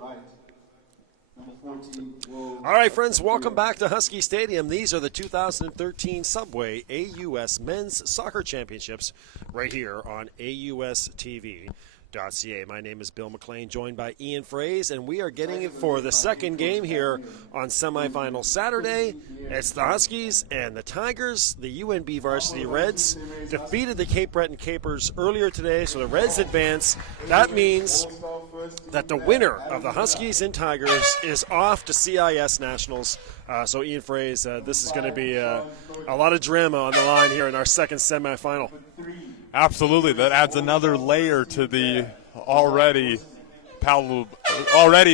All right, friends, welcome back to Husky Stadium. These are the 2013 Subway AUS Men's Soccer Championships right here on AUSTV.ca. My name is Bill McLean, joined by Ian Fraze, and we are getting it for the second game here on semifinal Saturday. It's the Huskies and the Tigers. The UNB varsity Reds defeated the Cape Breton Capers earlier today, so the Reds advance. That means that the winner of the Huskies and Tigers is off to CIS Nationals. So Ian Fraze, this is going to be a lot of drama on the line here in our second semifinal. Absolutely. That adds another layer to the already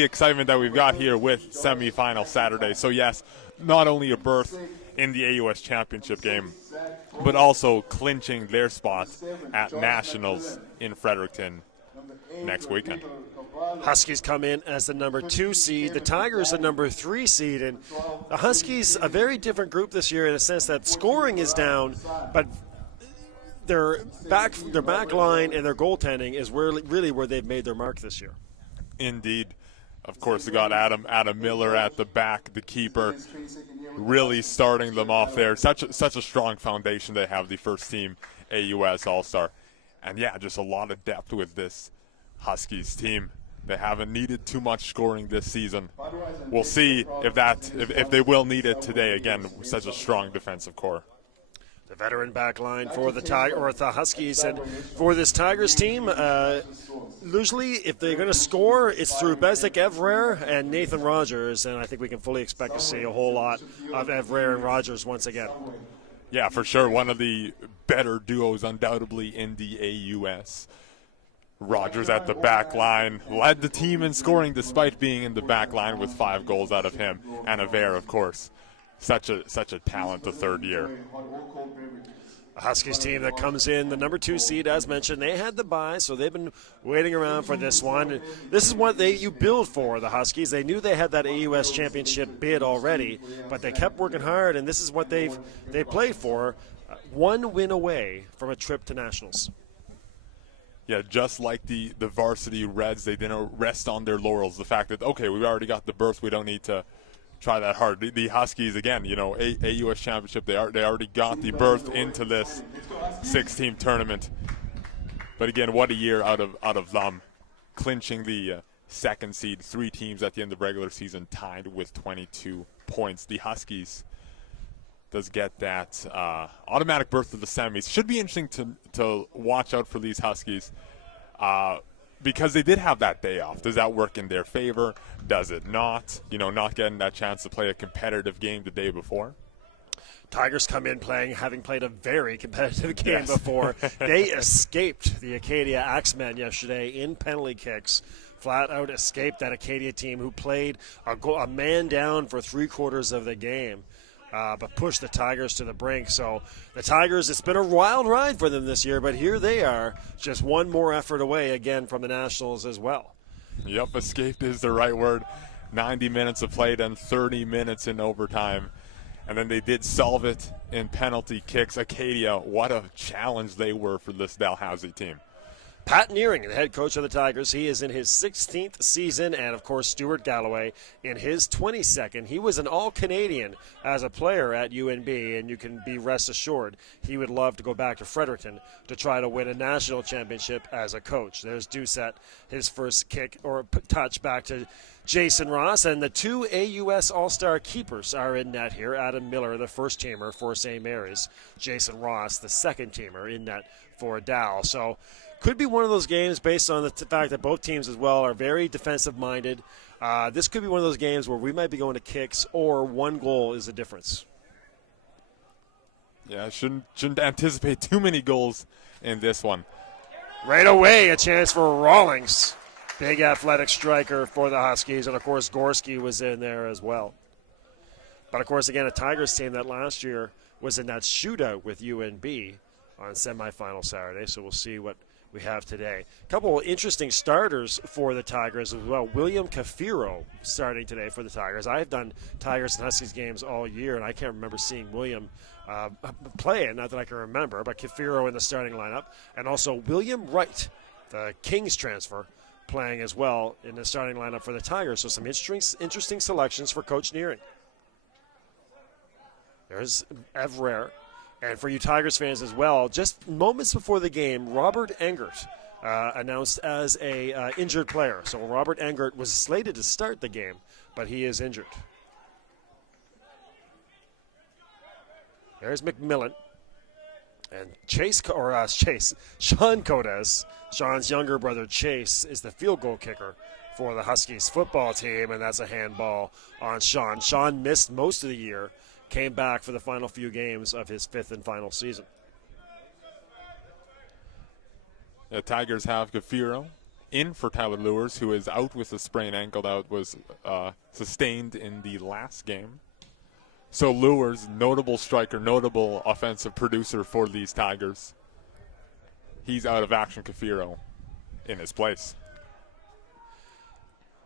excitement that we've got here with semifinal Saturday. So yes, not only a berth in the AUS championship game, but also clinching their spot at Nationals in Fredericton next weekend. Huskies come in as the number 2 seed. The Tigers the number 3 seed. And the Huskies, a very different group this year in the sense that scoring is down, but their back line and their goaltending is really where they've made their mark this year. Indeed. Of course, they got Adam Miller at the back, the keeper, really starting them off there. Such a strong foundation they have, the first team AUS All-Star. And yeah, just a lot of depth with this Huskies team. They haven't needed too much scoring this season. We'll see if they will need it today again with such a strong defensive core. The veteran back line for the Huskies, and for this Tigers team, usually if they're going to score, it's through Bezdek Evrer and Nathan Rogers, and I think we can fully expect to see a whole lot of Evrer and Rogers once again. Yeah, for sure. One of the better duos undoubtedly in the AUS. Rogers at the back line led the team in scoring despite being in the back line with 5 goals out of him. And Evrer, of course, such a talent the third year. A Huskies team that comes in the number 2 seed, as mentioned. They had the bye, so they've been waiting around for this one. This is what you build for, the Huskies. They knew they had that AUS championship bid already, but they kept working hard, and this is what they played for. 1 win away from a trip to Nationals. Yeah, just like the varsity Reds, they didn't rest on their laurels. The fact that, okay, we've already got the berth, we don't need to try that hard. The Huskies, again, AUS championship, they already got the berth into this 6-team tournament. But again, what a year out of them, clinching the second seed. 3 teams at the end of the regular season tied with 22 points. The Huskies does get that automatic berth to the semis. Should be interesting to watch out for these Huskies because they did have that day off. Does that work in their favor? Does it not? Not getting that chance to play a competitive game the day before. Tigers come in having played a very competitive game before. They escaped the Acadia Axemen yesterday in penalty kicks. Flat out escaped that Acadia team who played a man down for 3/4 of the game. But pushed the Tigers to the brink. So the Tigers, it's been a wild ride for them this year, but here they are, just one more effort away again from the Nationals as well. Yep, escaped is the right word. 90 minutes of play, then 30 minutes in overtime. And then they did solve it in penalty kicks. Acadia, what a challenge they were for this Dalhousie team. Pat Nearing, the head coach of the Tigers, he is in his 16th season, and of course Stuart Galloway in his 22nd. He was an All-Canadian as a player at UNB, and you can be rest assured he would love to go back to Fredericton to try to win a national championship as a coach. There's Doucette, his first kick or touch back to Jason Ross, and the 2 AUS All-Star keepers are in net here. Adam Miller, the first-teamer for St. Mary's. Jason Ross, the second-teamer, in net for Dal. So could be one of those games based on the fact that both teams as well are very defensive-minded. This could be one of those games where we might be going to kicks or 1 goal is the difference. Yeah, shouldn't anticipate too many goals in this one. Right away, a chance for Rawlings. Big athletic striker for the Huskies, and of course Gorski was in there as well. But of course, again, a Tigers team that last year was in that shootout with UNB on semifinal Saturday, so we'll see what we have today. A couple of interesting starters for the Tigers as well. William Cafiro starting today for the Tigers. I've done Tigers and Huskies games all year, and I can't remember seeing William playing, not that I can remember, but Cafiro in the starting lineup. And also William Wright, the Kings transfer playing as well in the starting lineup for the Tigers. So some interesting selections for Coach Nearing. There's Evrer. And for you Tigers fans as well, just moments before the game, Robert Engert announced as a injured player. So Robert Engert was slated to start the game, but he is injured. There's McMillan. And Sean Codes, Sean's younger brother Chase, is the field goal kicker for the Huskies football team, and that's a handball on Sean. Sean missed most of the year, came back for the final few games of his 5th and final season. The Tigers have Gafiro in for Tyler Lewis, who is out with a sprained ankle that was sustained in the last game. So Lewis, notable striker, notable offensive producer for these Tigers. He's out of action. Gafiro in his place.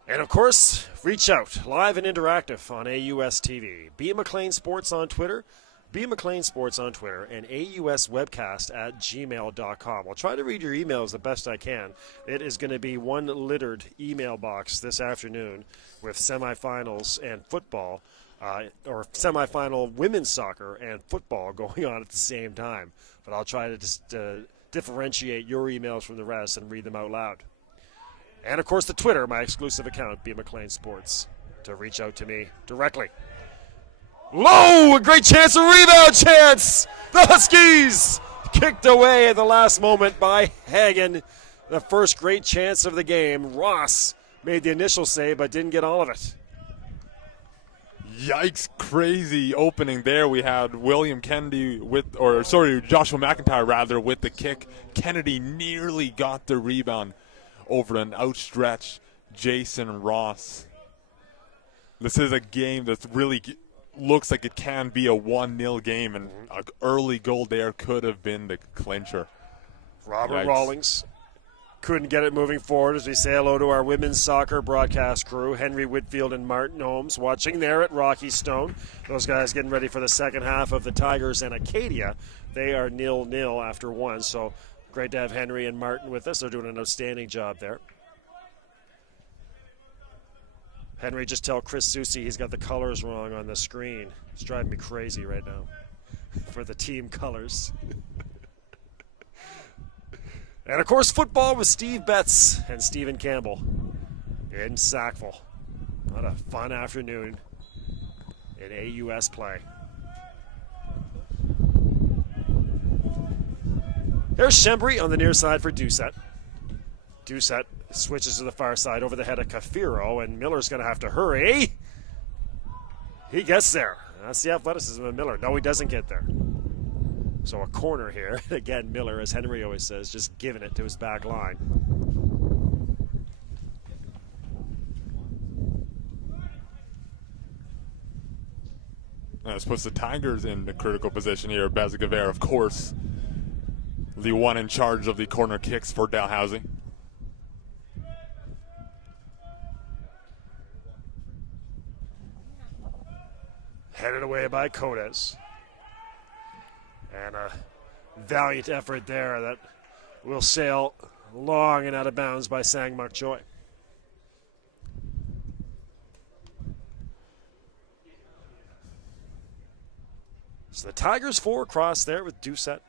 And, of course, reach out, live and interactive on AUS TV. Be McLean Sports on Twitter, Be McLean Sports on Twitter, and AUSwebcast@gmail.com. I'll try to read your emails the best I can. It is going to be one littered email box this afternoon with semifinals and football, or semifinal women's soccer and football going on at the same time. But I'll try to just differentiate your emails from the rest and read them out loud. And, of course, the Twitter, my exclusive account, Be McLean Sports, to reach out to me directly. Low! A great chance, a rebound chance! The Huskies kicked away at the last moment by Hagen. The first great chance of the game. Ross made the initial save but didn't get all of it. Yikes, crazy opening there. We had Joshua McIntyre rather with the kick. Kennedy nearly got the rebound over an outstretched Jason Ross. This is a game that really looks like it can be a 1-0 game, and an early goal there could have been the clincher. Robert Rawlings couldn't get it moving forward as we say hello to our women's soccer broadcast crew, Henry Whitfield and Martin Holmes, watching there at Rocky Stone. Those guys getting ready for the second half of the Tigers and Acadia. They are 0-0 after one, so great to have Henry and Martin with us. They're doing an outstanding job there. Henry, just tell Chris Susi he's got the colors wrong on the screen. It's driving me crazy right now for the team colors. And, of course, football with Steve Betts and Stephen Campbell in Sackville. What a fun afternoon in AUS play. There's Shembry on the near side for Doucette. Doucette switches to the far side over the head of Cafiro, and Miller's going to have to hurry. He gets there. That's the athleticism of Miller. No, he doesn't get there. So a corner here. Again, Miller, as Henry always says, just giving it to his back line. This puts the Tigers in the critical position here. Bezigaver, of course, the one in charge of the corner kicks for Dalhousie. Headed away by Codes. And a valiant effort there that will sail long and out of bounds by Sang Muk Choi. So the Tigers 4 across there with Doucette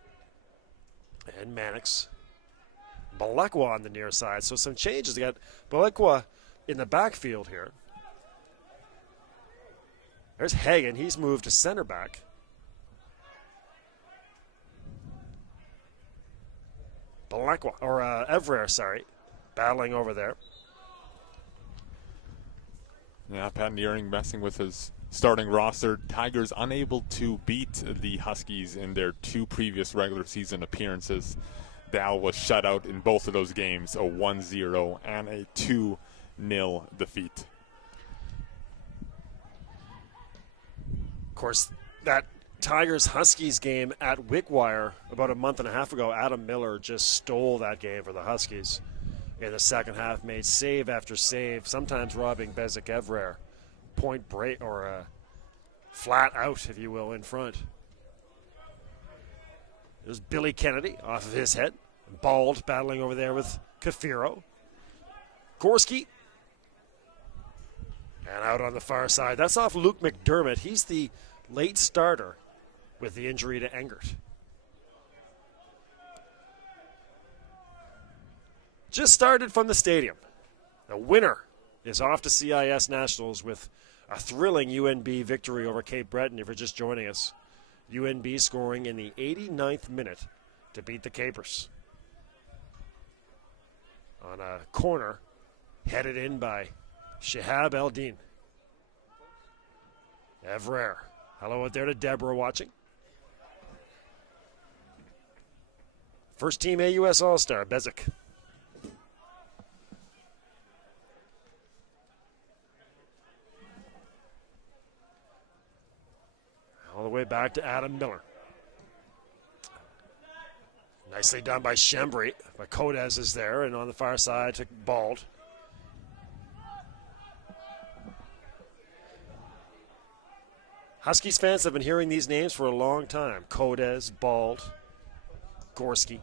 and Mannix. Balekwa on the near side. So some changes. They got Balekwa in the backfield here. There's Hagen. He's moved to center back. Balekwa, or Evrer, sorry, battling over there. Yeah, Pat Nearing messing with his starting roster. Tigers unable to beat the Huskies in their 2 previous regular season appearances. Dal was shut out in both of those games, a 1-0 and a 2-0 defeat. Of course, that Tigers-Huskies game at Wickwire about a month and a half ago, Adam Miller just stole that game for the Huskies. In the second half, made save after save, sometimes robbing Bezic Evrer. Point break, or flat out, if you will, in front. There's Billy Kennedy off of his head. Bald battling over there with Cafiro. Gorski. And out on the far side. That's off Luke McDermott. He's the late starter with the injury to Engert. Just started from the stadium. The winner is off to CIS Nationals with a thrilling UNB victory over Cape Breton. If you're just joining us, UNB scoring in the 89th minute to beat the Capers. On a corner headed in by Shihab Eldin. Evrer. Hello out there to Deborah watching. First team AUS All-Star, Bezic. All the way back to Adam Miller. Nicely done by Shembri. But Kodez is there, and on the far side to Bald. Huskies fans have been hearing these names for a long time. Kodez, Bald, Gorski,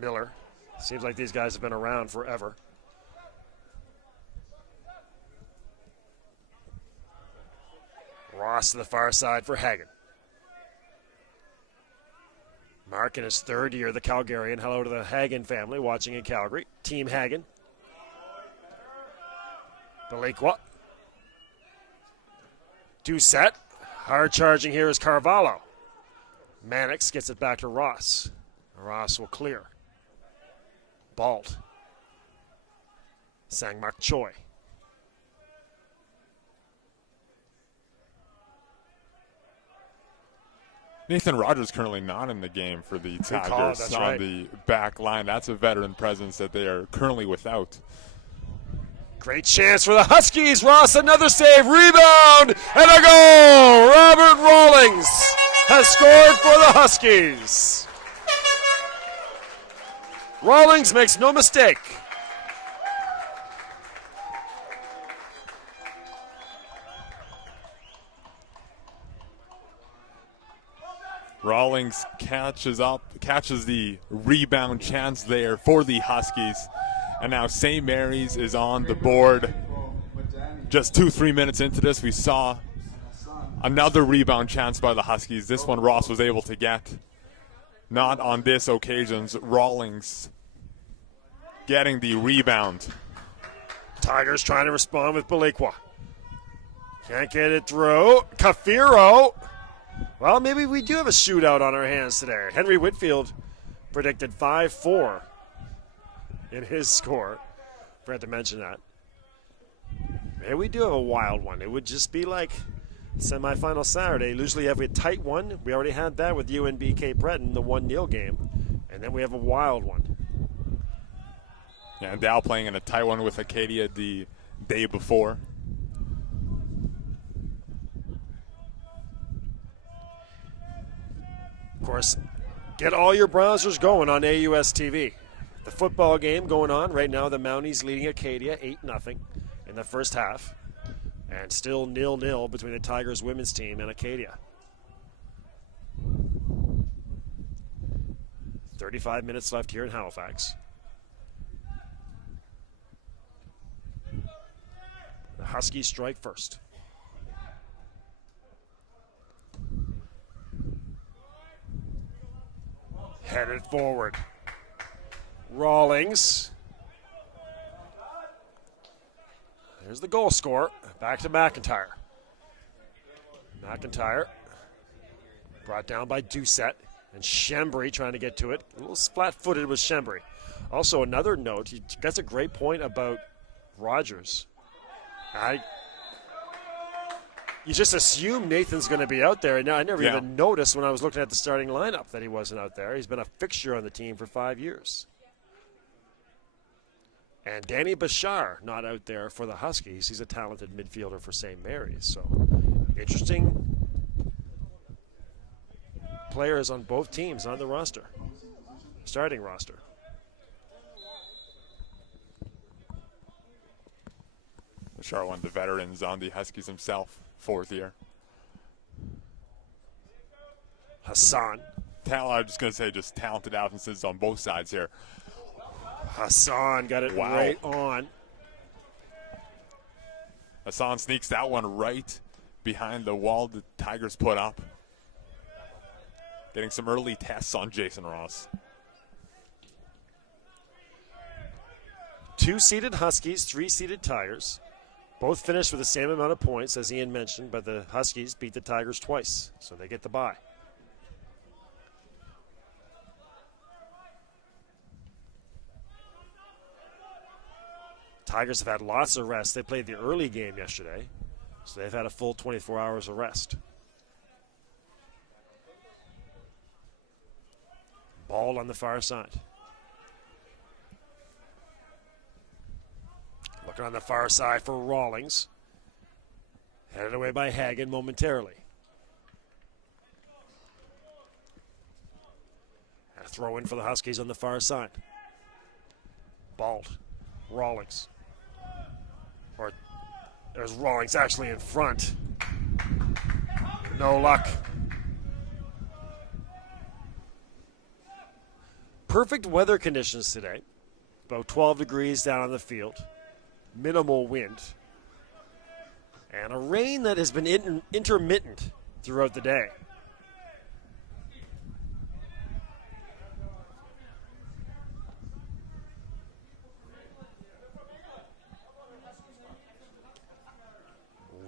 Miller. Seems like these guys have been around forever. Ross to the far side for Hagen. Mark in his third year, the Calgarian. Hello to the Hagen family watching in Calgary. Team Hagen. Belikwa. Doucette. Hard charging here is Carvalho. Mannix gets it back to Ross. Ross will clear. Balt. Sangmak Choi. Nathan Rogers currently not in the game for the Tigers on the back line. That's a veteran presence that they are currently without. Great chance for the Huskies. Ross, another save, rebound, and a goal! Robert Rawlings has scored for the Huskies. Rawlings makes no mistake. Rawlings catches the rebound chance there for the Huskies. And now St. Mary's is on the board. Just 2-3 minutes into this, we saw another rebound chance by the Huskies. This one Ross was able to get. Not on this occasion. Rawlings getting the rebound. Tigers trying to respond with Belikwa. Can't get it through. Kafiro. Well, maybe we do have a shootout on our hands today. Henry Whitfield predicted 5-4 in his score. Forgot to mention that. Maybe we do have a wild one. It would just be like semifinal Saturday. Usually have a tight one. We already had that with UNB Cape Breton, the 1-0 game. And then we have a wild one. Yeah, and Dow playing in a tight one with Acadia the day before. Of course, get all your browsers going on AUS TV. The football game going on right now. The Mounties leading Acadia 8-0 in the first half. And still 0-0 between the Tigers women's team and Acadia. 35 minutes left here in Halifax. The Huskies strike first. Headed forward. Rawlings. There's the goal scorer. Back to McIntyre. McIntyre brought down by Doucette. And Shembri trying to get to it. A little flat-footed with Shembri. Also, another note. That's a great point about Rogers. You just assume Nathan's going to be out there. And I never even noticed when I was looking at the starting lineup that he wasn't out there. He's been a fixture on the team for 5 years. And Danny Bashar not out there for the Huskies. He's a talented midfielder for St. Mary's. So, interesting players on both teams on the roster. Starting roster. Bashar, one of the veterans on the Huskies himself. 4th year. Hassan. I'm just going to say just talented absences on both sides here. Hassan got it right on. Hassan sneaks that one right behind the wall the Tigers put up. Getting some early tests on Jason Ross. 2-seeded Huskies, 3-seeded Tigers. Both finished with the same amount of points, as Ian mentioned, but the Huskies beat the Tigers twice, so they get the bye. Tigers have had lots of rest. They played the early game yesterday, so they've had a full 24 hours of rest. Ball on the far side. Looking on the far side for Rawlings. Headed away by Hagen momentarily. And a throw in for the Huskies on the far side. Bald. Rawlings. Or there's Rawlings actually in front. No luck. Perfect weather conditions today. About 12 degrees down on the field. Minimal wind. And a rain that has been intermittent throughout the day.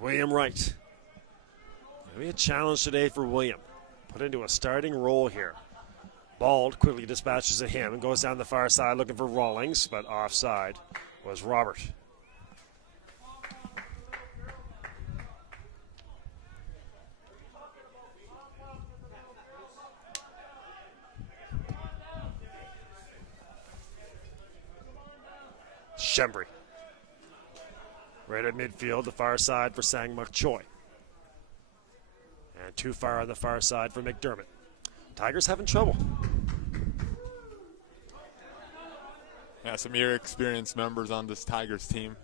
William Wright. Maybe a challenge today for William. Put into a starting role here. Bald quickly dispatches at him and goes down the far side looking for Rawlings, but offside was Robert. Shembry. Right at midfield, the far side for Sang-Muk Choi. And too far on the far side for McDermott. Tigers having trouble. Yeah, some experienced members on this Tigers team.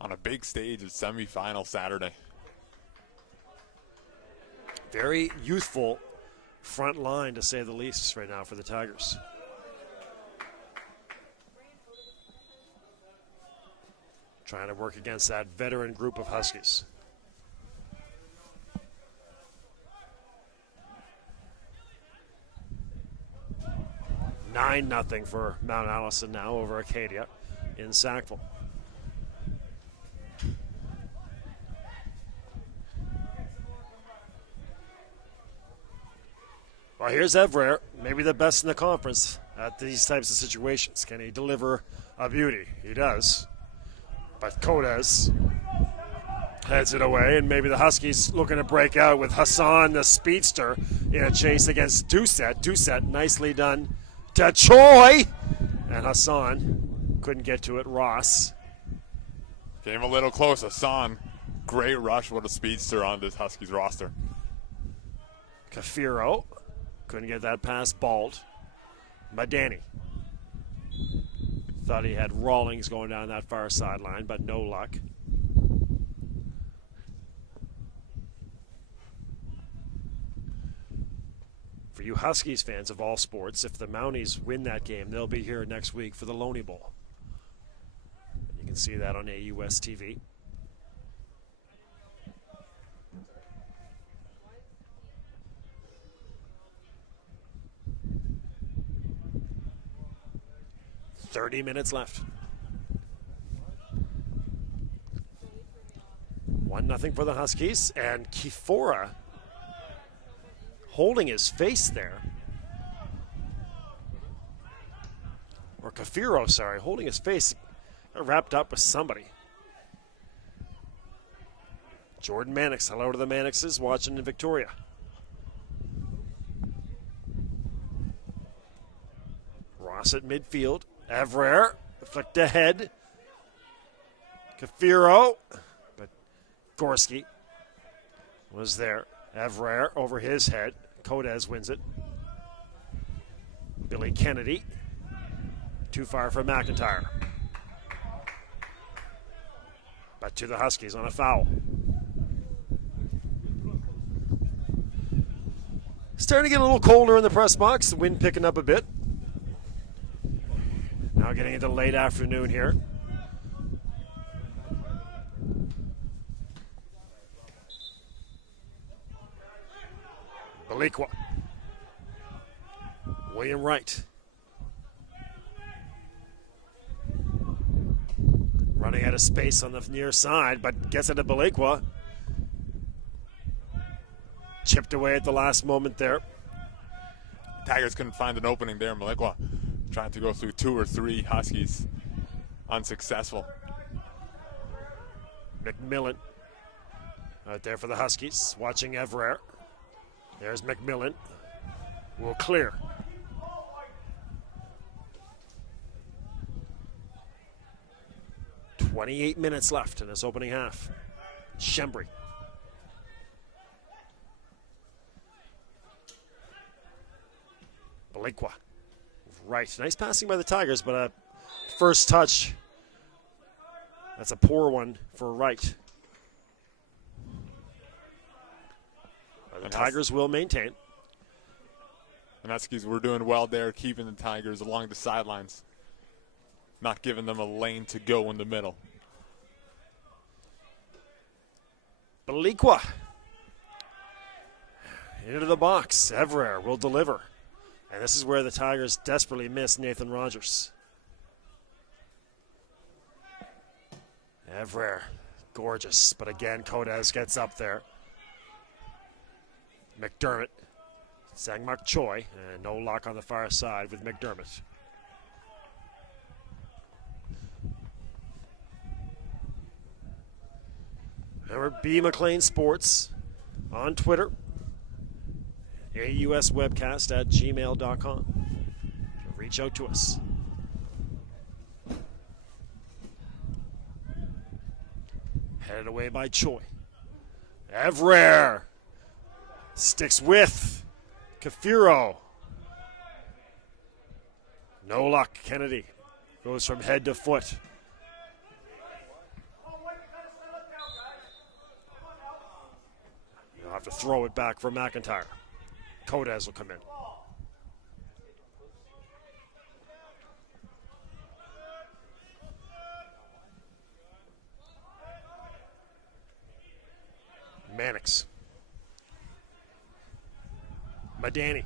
On a big stage at semifinal Saturday. Very youthful front line, to say the least, right now for the Tigers. Trying to work against that veteran group of Huskies. $9-0 for Mount Allison now over Acadia in Sackville. Well, here's Evrer, maybe the best in the conference at these types of situations. Can he deliver a beauty? He does. But Codes heads it away, and maybe the Huskies looking to break out with Hassan, the speedster, in a chase against Doucette. Doucette, nicely done to Choi, and Hassan couldn't get to it. Ross came a little close. Hassan, great rush. What a speedster on this Huskies roster. Kafiro couldn't get that past Bald. Madani thought he had Rawlings going down that far sideline, but no luck. For you Huskies fans of all sports, if the Mounties win that game, they'll be here next week for the Loney Bowl. You can see that on AUS TV. $30 minutes left. 1-0 for the Huskies, and Kifora holding his face there. Or Kafiro, sorry, holding his face, wrapped up with somebody. Jordan Mannix, hello to the Mannixes watching in Victoria. Ross at midfield. Evrer flicked ahead. Kafiro, but Gorski was there. Evrer over his head. Codes wins it. Billy Kennedy. Too far for McIntyre. But to the Huskies on a foul. Starting to get a little colder in the press box. The wind picking up a bit. Now getting into late afternoon here. Belikwa. William Wright. Running out of space on the near side, but gets it to Belikwa. Chipped away at the last moment there. Tigers couldn't find an opening there. Belikwa trying to go through 2 or 3 Huskies. Unsuccessful. McMillan out there for the Huskies. Watching Evrer. There's McMillan. Will clear. .28 minutes left in this opening half. Shembry. Belikwa. Right. Nice passing by the Tigers, but a first touch. That's a poor one for Wright. The Tigers will maintain. The Huskies were doing well there, keeping the Tigers along the sidelines, not giving them a lane to go in the middle. Belikwa. Into the box. Evrer will deliver. And this is where the Tigers desperately miss Nathan Rogers. Evrer, gorgeous. But again, Kodaz gets up there. McDermott. Sangmak Choi. And no luck on the far side with McDermott. Remember, B. McLean Sports on Twitter. AUS webcast at gmail.com. Reach out to us. Headed away by Choi. Evrer sticks with Kafiro. No luck. Kennedy goes from head to foot. You'll have to throw it back for McIntyre. Kodaz will come in. Mannix. Madani.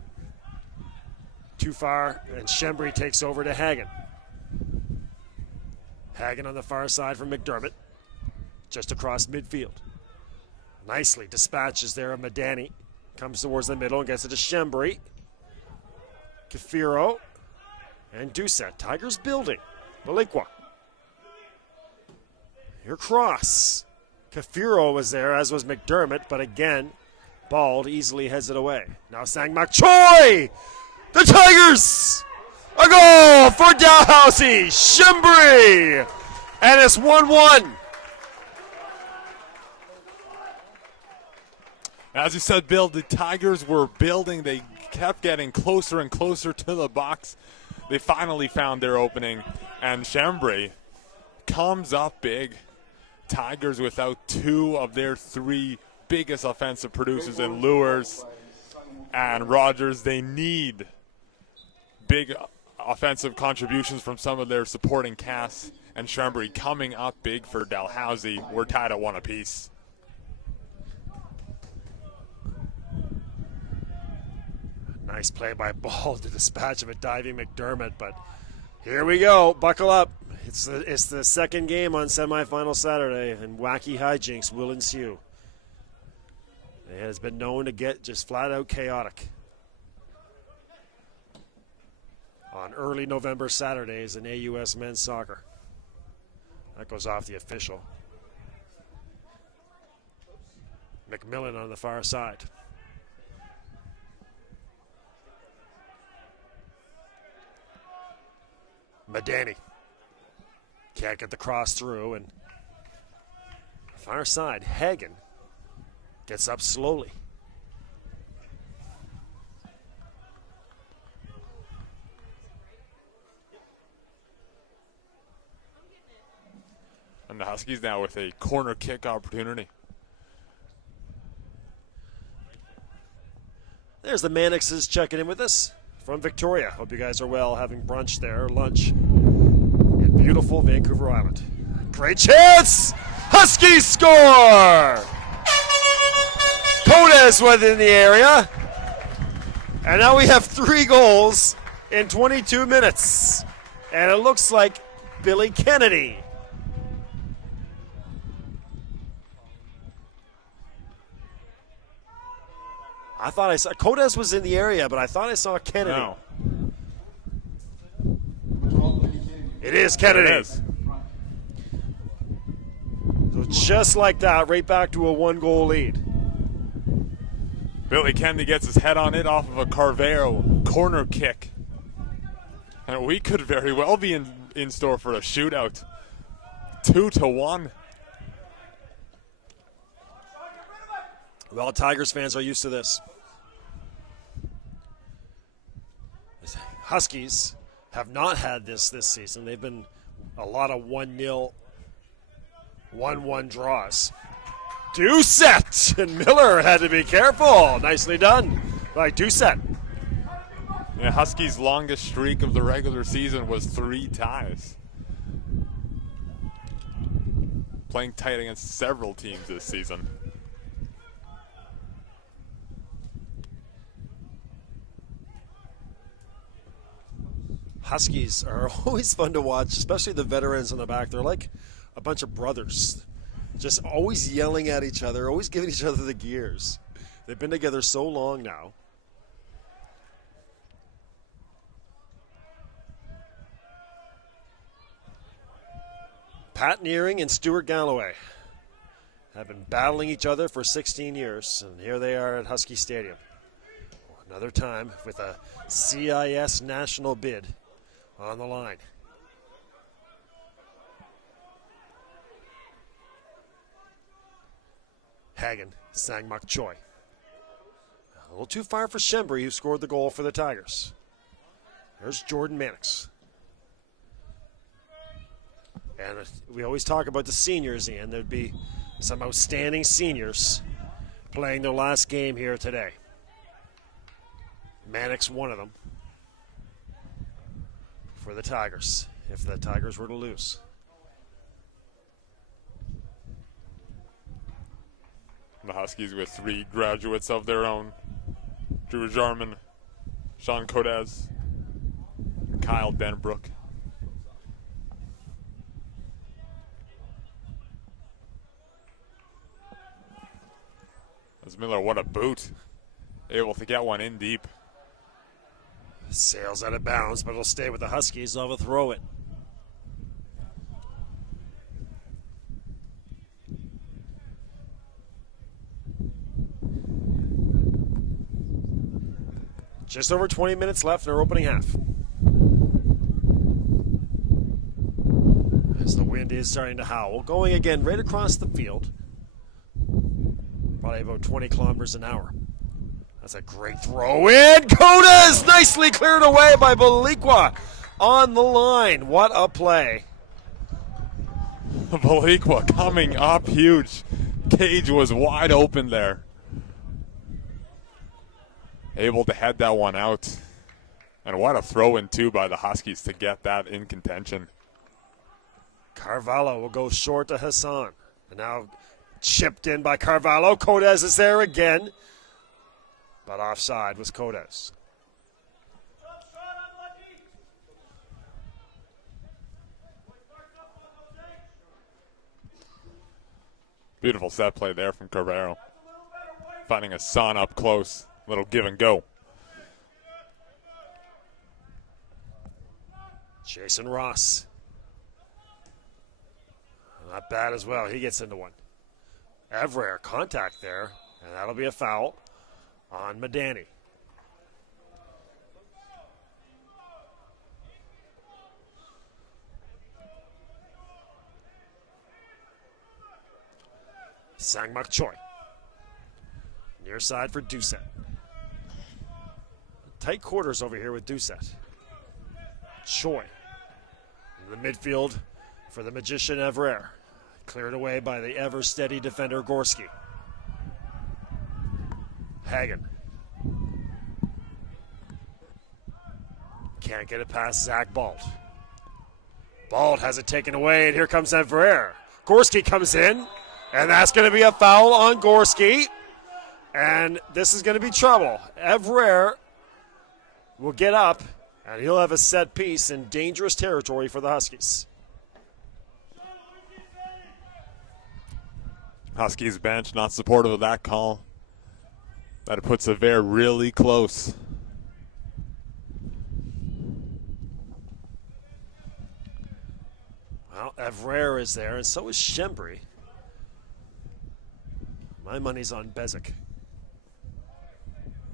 Too far, and Shembry takes over to Hagen. Hagen on the far side from McDermott. Just across midfield. Nicely dispatches there of Madani. Comes towards the middle and gets it to Shembry. Kafiro. And Doucette. Tigers building. Belikwa. Here cross. Kafiro was there, as was McDermott, but again, Bald easily heads it away. Now Sangmak Choi! The Tigers! A goal for Dalhousie! Shembry! And it's 1-1. As you said, Bill, the Tigers were building. They kept getting closer and closer to the box. They finally found their opening, and Shembry comes up big. Tigers without 2 of their 3 biggest offensive producers in Lures and Rogers. They need big offensive contributions from some of their supporting cast, and Shembry coming up big for Dalhousie. We're tied at 1 apiece. Nice play by Ball to dispatch of a diving McDermott, but here we go. Buckle up. It's the second game on semifinal Saturday, and wacky hijinks will ensue. It has been known to get just flat out chaotic on early November Saturdays in AUS men's soccer. That goes off the official. McMillan on the far side. Madani can't get the cross through, and far side, Hagen gets up slowly. And the Huskies now with a corner kick opportunity. There's the Mannixes checking in with us from Victoria. Hope you guys are well, having brunch there, lunch. in beautiful Vancouver Island. Great chance! Huskies score! Kodes was in the area. And now we have 3 goals in 22 minutes. And it looks like Billy Kennedy. I thought I saw Kodes was in the area, but I thought I saw Kennedy. No. It is Kennedy. It is. So just like that, right back to a 1-goal lead. Billy Kennedy gets his head on it off of a Carvero corner kick. And we could very well be in store for a shootout. 2-1. Well, Tigers fans are used to this. Huskies have not had this season. They've been a lot of 1-0, 1-1 draws. Doucette, and Miller had to be careful. Nicely done by Doucette. Yeah, Huskies' longest streak of the regular season was 3 ties. Playing tight against several teams this season. Huskies are always fun to watch, especially the veterans in the back. They're like a bunch of brothers, just always yelling at each other, always giving each other the gears. They've been together so long now. Pat Nearing and Stuart Galloway have been battling each other for 16 years, and here they are at Husky Stadium. Another time with a CIS national bid on the line. Hagen, Sangmak Choi. A little too far for Schembri, who scored the goal for the Tigers. There's Jordan Mannix. And we always talk about the seniors, Ian. There'd be some outstanding seniors playing their last game here today. Mannix, one of them, for the Tigers, if the Tigers were to lose. The Huskies with 3 graduates of their own. Drew Jarman, Sean Kodes, Kyle Denbrook. As Miller, what a boot. Able to get one in deep. Sails out of bounds, but it'll stay with the Huskies. They'll throw it. Just over 20 minutes left in our opening half. As the wind is starting to howl, going again right across the field. Probably about 20 kilometers an hour. That's a great throw in. Kodes nicely cleared away by Balikwa on the line. What a play. Balikwa coming up huge. Cage was wide open there. Able to head that one out. And what a throw in too by the Huskies to get that in contention. Carvalho will go short to Hassan. And now chipped in by Carvalho. Kodes is there again. But offside was Kodes. Beautiful set play there from Carvalho. Finding Hassan up close. Little give and go. Jason Ross. Not bad as well. He gets into one. Evrer, contact there. And that'll be a foul on Madani. Sangmak Choi. Near side for Doucette. Tight quarters over here with Doucette. Choi. In the midfield for the magician Evrer. Cleared away by the ever steady defender Gorski. Hagen. Can't get it past Zach Balt. Bald has it taken away, and here comes Evrer. Gorski comes in, and that's going to be a foul on Gorski. And this is going to be trouble. Evrer will get up, and he'll have a set piece in dangerous territory for the Huskies. Huskies bench not supportive of that call. That puts Evrer really close. Well, Evrer is there, and so is Schembri. My money's on Bezic,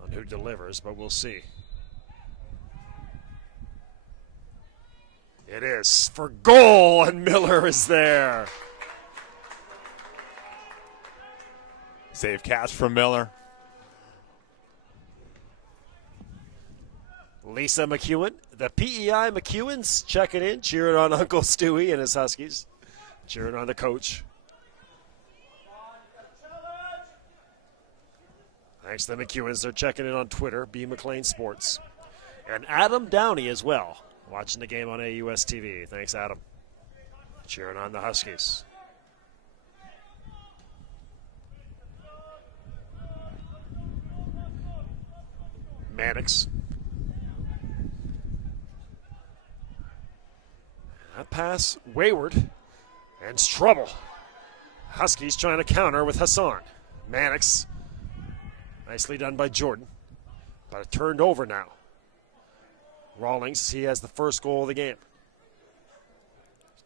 on who delivers, but we'll see. It is for goal, and Miller is there. Save catch from Miller. Lisa McEwen, the PEI McEwens checking in, cheering on Uncle Stewie and his Huskies, cheering on the coach. Thanks to the McEwens, they're checking in on Twitter, B. McLean Sports. And Adam Downey as well, watching the game on AUS TV. Thanks, Adam. Cheering on the Huskies. Mannix. That pass wayward, and it's trouble. Huskies trying to counter with Hassan. Mannix, nicely done by Jordan, but it turned over now. Rawlings, he has the first goal of the game.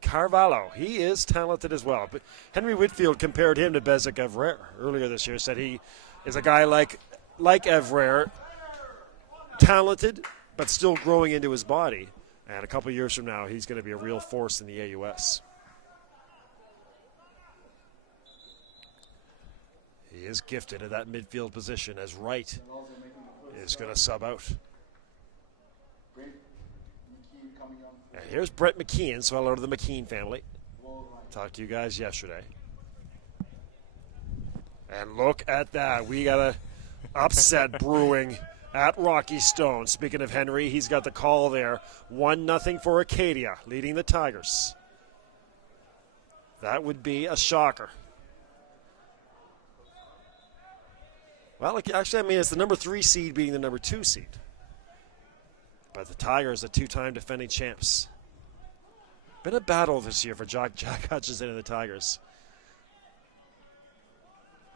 Carvalho, he is talented as well. But Henry Whitfield compared him to Bezic Evrer earlier this year, said he is a guy like Evrer, talented, but still growing into his body. And a couple years from now, he's going to be a real force in the AUS. He is gifted at that midfield position as Wright is going to sub out. And here's Brett McKeon, so hello to the McKean family. Talked to you guys yesterday. And look at that. We got a upset brewing at Rocky Stone. Speaking of Henry, he's got the call there. 1-0 for Acadia, leading the Tigers. That would be a shocker. Well, actually, I mean, it's the number 3 seed beating the number 2 seed. But the Tigers, the 2-time defending champs. Been a battle this year for Jack Hutchinson and the Tigers.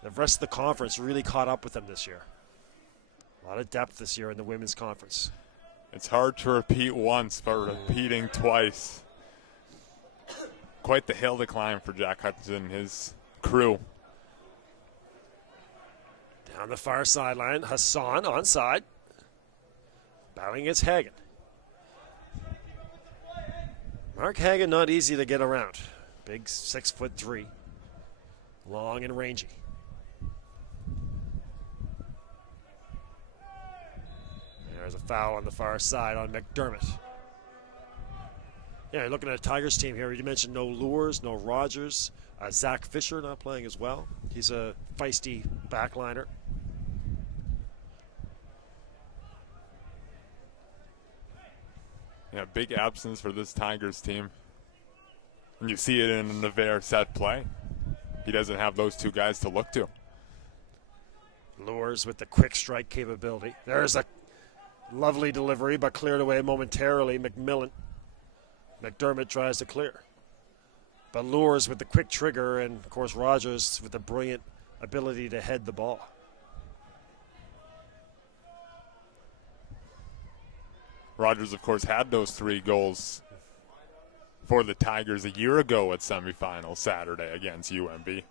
The rest of the conference really caught up with them this year. A lot of depth this year in the women's conference. It's hard to repeat once, but repeating twice. Quite the hill to climb for Jack Hutchinson and his crew. Down the far sideline, Hassan onside. Battling against Hagen. Mark Hagen not easy to get around. Big 6'3", long and rangy. There's a foul on the far side on McDermott. Yeah, looking at a Tigers team here. You mentioned no Lures, no Rogers. Zach Fisher not playing as well. He's a feisty backliner. Yeah, big absence for this Tigers team. And you see it in a Nevers set play. He doesn't have those two guys to look to. Lures with the quick strike capability. There's a lovely delivery, but cleared away momentarily. McDermott tries to clear. But Lures with the quick trigger, and, of course, Rogers with the brilliant ability to head the ball. Rogers, of course, had those 3 goals for the Tigers a year ago at semifinal Saturday against UMB.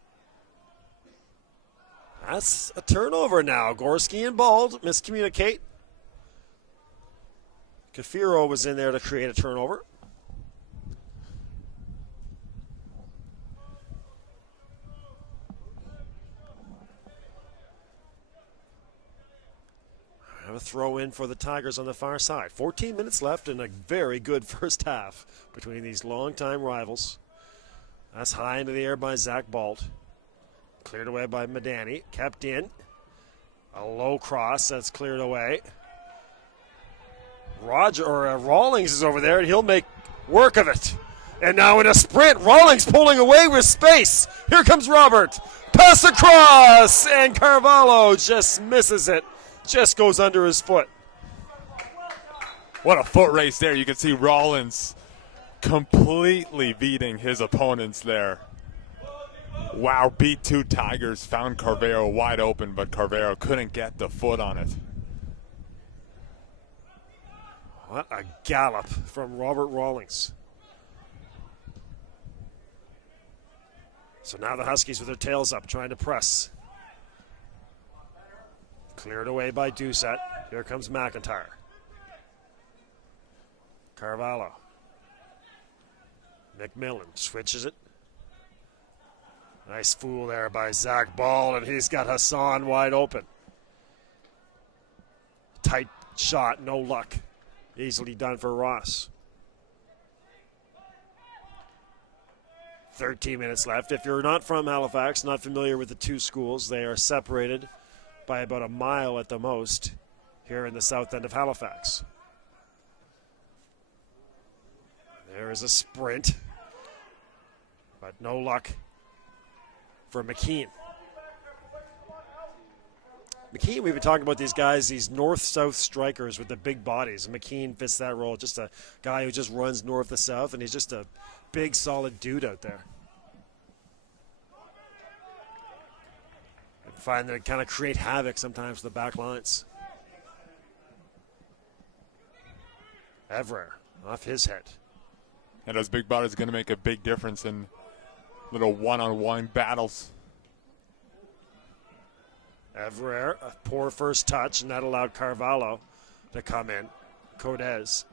That's a turnover now. Gorski and Bald miscommunicate. Kafiro was in there to create a turnover. Have a throw in for the Tigers on the far side. 14 minutes left and a very good first half between these longtime rivals. That's high into the air by Zach Balt. Cleared away by Madani. Kept in. A low cross that's cleared away. Rawlings is over there and he'll make work of it. And now in a sprint, Rawlings pulling away with space. Here comes Robert. Pass across, and Carvalho just misses it. Just goes under his foot. What a foot race there. You can see Rawlings completely beating his opponents there. Wow, beat 2 Tigers, found Carvalho wide open, but Carvalho couldn't get the foot on it. What a gallop from Robert Rawlings. So now the Huskies with their tails up, trying to press. Cleared away by Doucette. Here comes McIntyre. Carvalho. McMillan switches it. Nice fool there by Zach Ball, and he's got Hassan wide open. Tight shot, no luck. Easily done for Ross. 13 minutes left. If you're not from Halifax, not familiar with the two schools, they are separated by about a mile at the most here in the south end of Halifax. There is a sprint, but no luck for McKean. McKean, we've been talking about these guys, these north-south strikers with the big bodies. McKean fits that role, just a guy who just runs north to south, and he's just a big, solid dude out there. I find that it kind of create havoc sometimes for the back lines. Evrer, off his head. And those big bodies are going to make a big difference in little one-on-one battles. Evrer, a poor first touch, and that allowed Carvalho to come in. Codez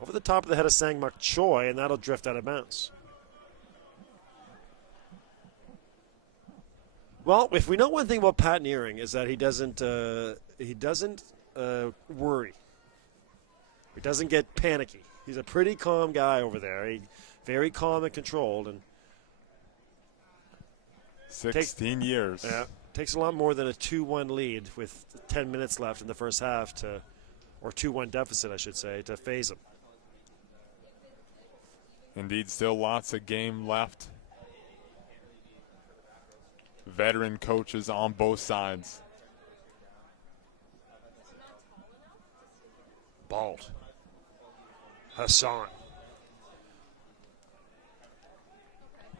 over the top of the head of Sangmuk Choi, and that'll drift out of bounds. Well, if we know one thing about Pat Nearing is that he doesn't worry. He doesn't get panicky. He's a pretty calm guy over there. He very calm and controlled, and 16 years. Yeah, takes a lot more than a 2-1 lead with 10 minutes left in the first half or 2-1 deficit, I should say, to phase him. Indeed, still lots of game left. Veteran coaches on both sides. Bald. Hassan.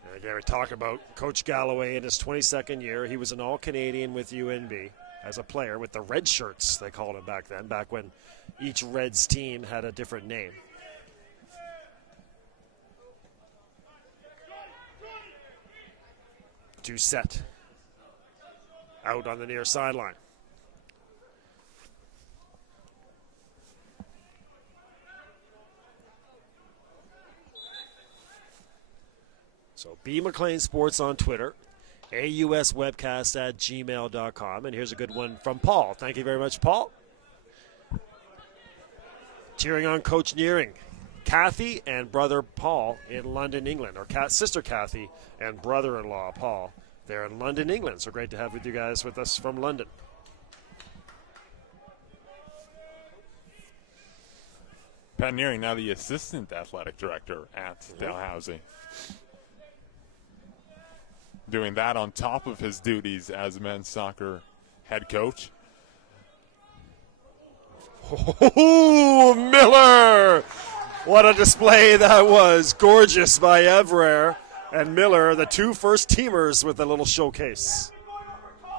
And again, we talk about Coach Galloway in his 22nd year. He was an All-Canadian with UNB as a player with the Red Shirts, they called him back then, back when each Reds team had a different name. Doucette out on the near sideline. So B McLean Sports on Twitter, AUSwebcast@gmail.com. And here's a good one from Paul. Thank you very much, Paul. Cheering on Coach Nearing. Kathy and brother Paul in London, England, or sister Kathy and brother-in-law Paul. They're in London, England. So great to have you guys with us from London. Pat Nearing, now the assistant athletic director at Dalhousie. Doing that on top of his duties as men's soccer head coach. Oh, Miller! What a display that was. Gorgeous by Evrer and Miller, the two first teamers with a little showcase.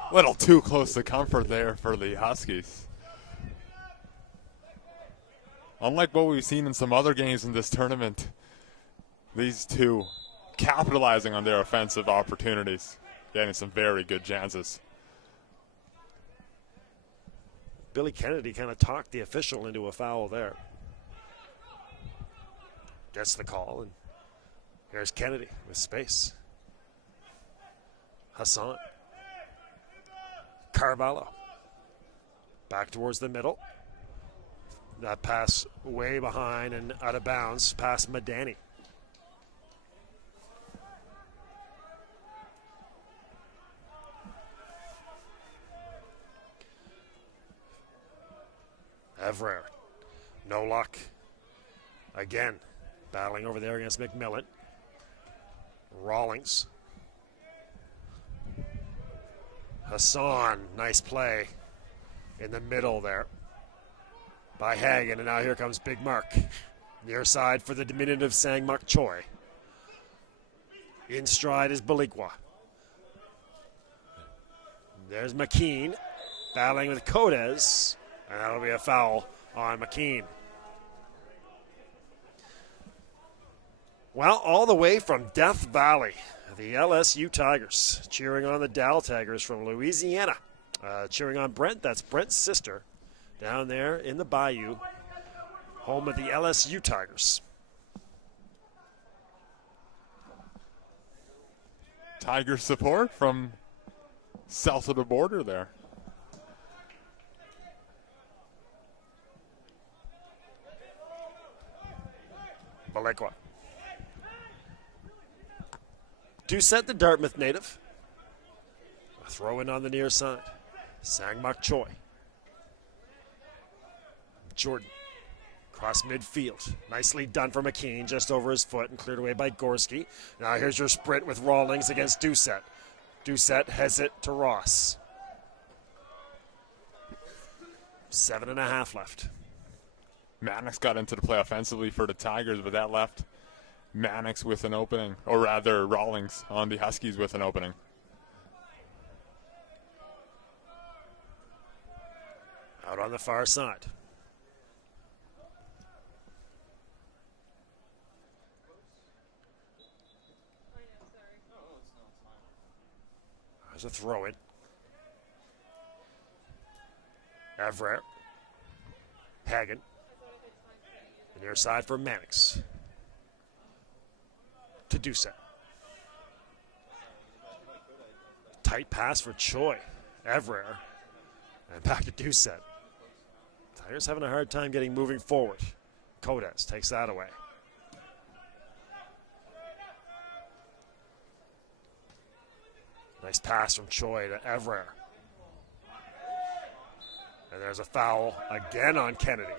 A little too close to comfort there for the Huskies. Unlike what we've seen in some other games in this tournament, these two capitalizing on their offensive opportunities, getting some very good chances. Billy Kennedy kind of talked the official into a foul there. Gets the call, and here's Kennedy with space. Hassan. Carvalho. Back towards the middle. That pass way behind and out of bounds past Madani. Evrer. No luck. Again. Battling over there against McMillan. Rawlings. Hassan, nice play in the middle there by Hagen, and now here comes Big Mark. Near side for the diminutive Sang Mak Choi. In stride is Balikwa. There's McKean battling with Codes, and that'll be a foul on McKean. Well, all the way from Death Valley, the LSU Tigers cheering on the Dal Tigers from Louisiana. Cheering on Brent, that's Brent's sister, down there in the bayou, home of the LSU Tigers. Tiger support from south of the border there. Balikwa. Doucette, the Dartmouth native. A throw in on the near side. Sang Mak Choi. Jordan. Cross midfield. Nicely done for McKean, just over his foot and cleared away by Gorski. Now here's your sprint with Rawlings against Doucette. Doucette has it to Ross. 7.5 left. Mannix got into the play offensively for the Tigers, but that left Mannix with an opening, or rather Rawlings on the Huskies with an opening. Out on the far side. There's a throw in. Evrer. Hagen. The near side for Mannix. To Doucette. Tight pass for Choi. Evrer. And back to Doucette. Tigers having a hard time getting moving forward. Codes takes that away. Nice pass from Choi to Evrer. And there's a foul again on Kennedy.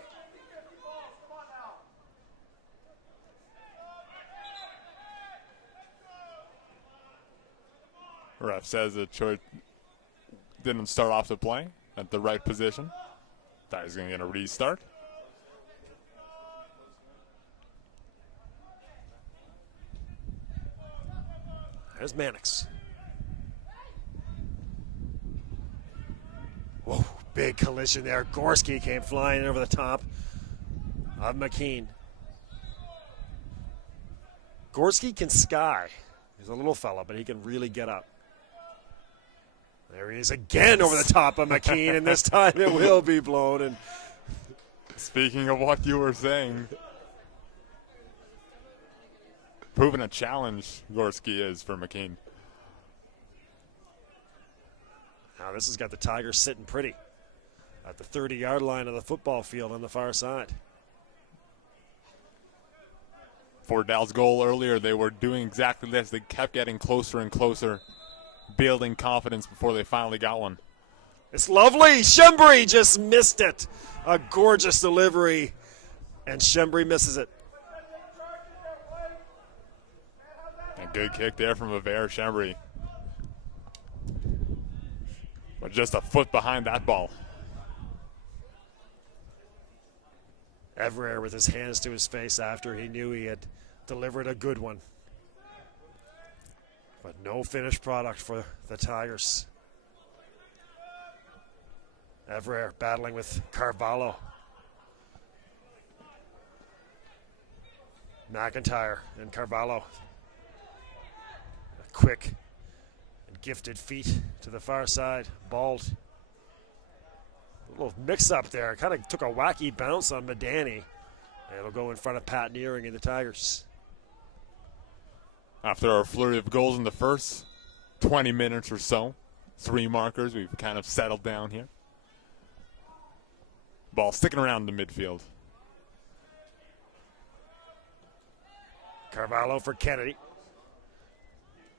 Ref says that Choi didn't start off the play at the right position. Tigers going to get a restart. There's Mannix. Whoa, big collision there. Gorski came flying over the top of McKean. Gorski can sky. He's a little fella, but he can really get up. There he is again over the top of McKean, and this time it will be blown. And speaking of what you were saying, proving a challenge Gorski is for McKean. Now this has got the Tigers sitting pretty at the 30-yard line of the football field on the far side. For Dal's goal earlier, they were doing exactly this. They kept getting closer and closer, building confidence before they finally got one. It's lovely. Shembri just missed it. A gorgeous delivery, and Shembri misses it. A good kick there from Aver Shembri. But just a foot behind that ball. Evrer with his hands to his face after he knew he had delivered a good one. But no finished product for the Tigers. Evrer battling with Carvalho. McIntyre and Carvalho. A quick and gifted feet to the far side. Bald. A little mix-up there. Kind of took a wacky bounce on Madani. And it'll go in front of Pat Nearing and the Tigers. After our flurry of goals in the first 20 minutes or so, 3 markers, we've kind of settled down here. Ball sticking around the midfield. Carvalho for Kennedy.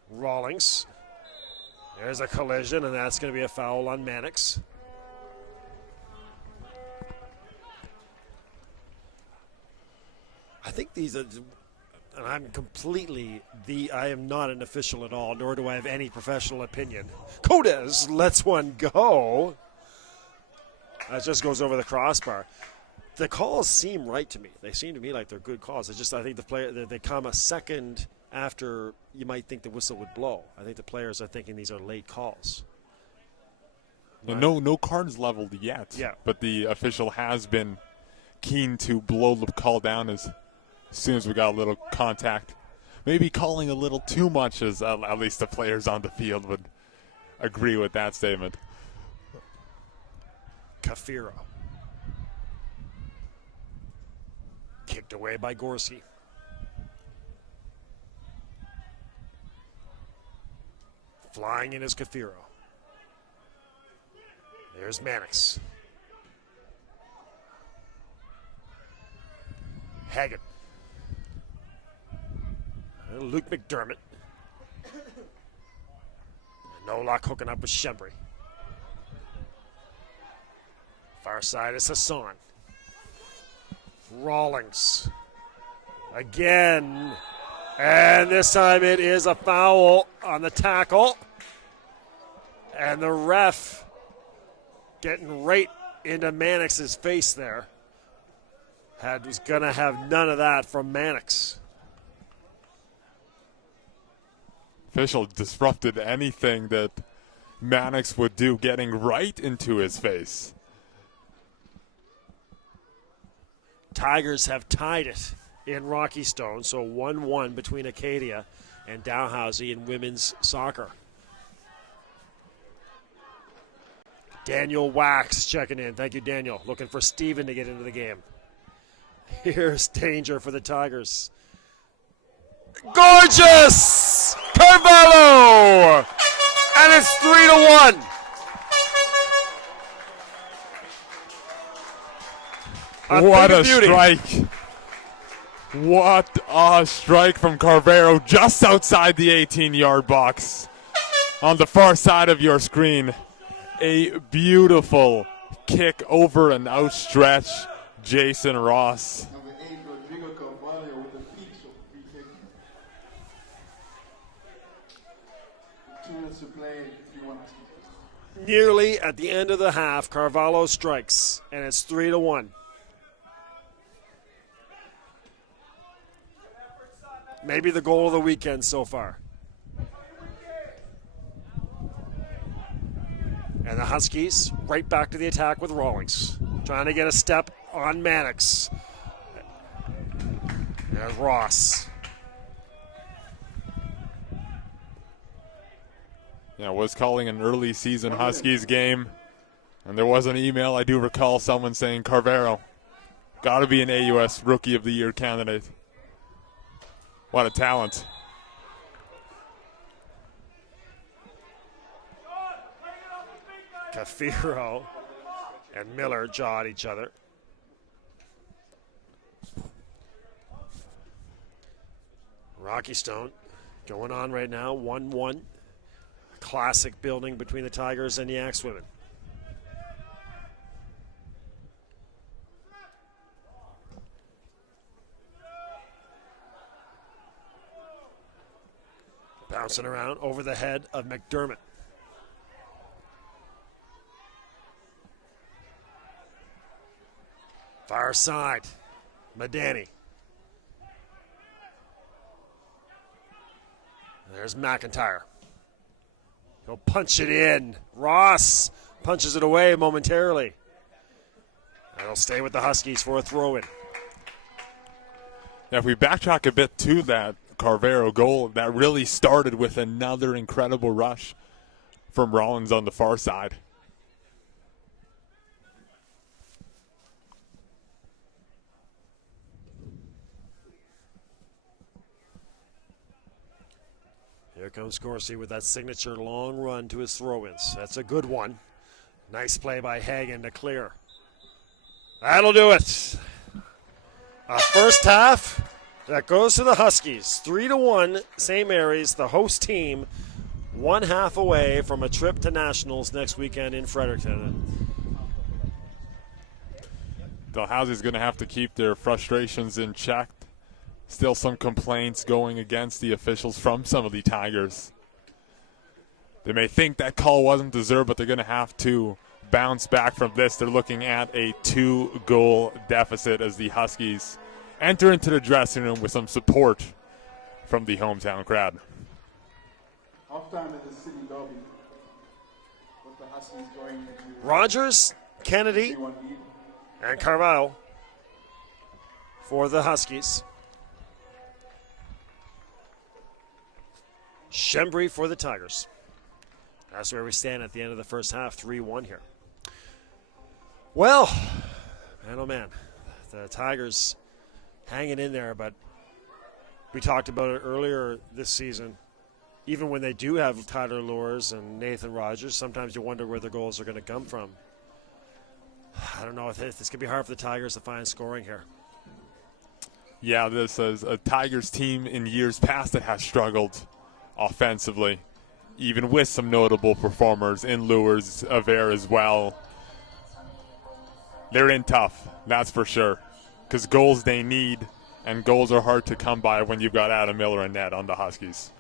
Rawlings. There's a collision, and that's going to be a foul on Mannix. I think these are and I am not an official at all, nor do I have any professional opinion. Codes lets one go. That just goes over the crossbar. The calls seem right to me. They seem to me like they're good calls. I think the player they come a second after you might think the whistle would blow. I think the players are thinking these are late calls. Right. No cards leveled yet. Yeah. But the official has been keen to blow the call down as soon as we got a little contact. Maybe calling a little too much, as at least the players on the field would agree with that statement. Kafiro. Kicked away by Gorski. Flying in is Kafiro. There's Mannix. Haggett. Luke McDermott. No luck hooking up with Shembry. Far side is Hassan. Rawlings. Again. And this time it is a foul on the tackle. And the ref getting right into Mannix's face there. Was going to have none of that from Mannix. Official disrupted anything that Mannix would do, getting right into his face. Tigers have tied it in Rocky Stone, so 1-1 between Acadia and Dalhousie in women's soccer. Daniel Wax checking in. Thank you, Daniel. Looking for Steven to get into the game. Here's danger for the Tigers. Gorgeous! Carvalho! And it's 3-1. What a strike. What a strike from Carvalho just outside the 18-yard box. On the far side of your screen, a beautiful kick over an outstretched Jason Ross. Nearly at the end of the half, Carvalho strikes, and it's 3-1. Maybe the goal of the weekend so far. And the Huskies right back to the attack with Rawlings. Trying to get a step on Mannix. There's Ross. Yeah, was calling an early season Huskies game, and there was an email, I do recall someone saying Carvalho, got to be an AUS Rookie of the Year candidate. What a talent. Kafiro and Miller jawed each other. Rocky Stone going on right now, 1-1. Classic building between the Tigers and the Axe women. Bouncing around over the head of McDermott. Far side, Madani. There's McIntyre. He'll punch it in. Ross punches it away momentarily. And he'll stay with the Huskies for a throw-in. Now, if we backtrack a bit to that Carvalho goal, that really started with another incredible rush from Rollins on the far side. Here comes Corsi with that signature long run to his throw-ins. That's a good one. Nice play by Hagen to clear. That'll do it. A first half that goes to the Huskies. 3-1, St. Mary's, the host team, 1 half away from a trip to Nationals next weekend in Fredericton. Dalhousie's going to have to keep their frustrations in check Still some complaints going against the officials from some of the Tigers. They may think that call wasn't deserved, but they're going to have to bounce back from this. They're looking at a 2-goal deficit as the Huskies enter into the dressing room with some support from the hometown crowd. Halftime in the city lobby. With the Huskies going into Rogers, Kennedy, 3-1 lead. and Carvalho for the Huskies. Shembri for the Tigers. That's where we stand at the end of the first half, 3-1 here. Well, man, oh man, the Tigers hanging in there, but we talked about it earlier this season. Even when they do have Tyler Lures and Nathan Rogers, sometimes you wonder where their goals are going to come from. I don't know if it's going to be hard for the Tigers to find scoring here. Yeah, this is a Tigers team in years past that has struggled offensively, even with some notable performers in Lures, Aver as well. They're in tough, that's for sure, because goals they need, and goals are hard to come by when you've got Adam Miller and net on the Huskies.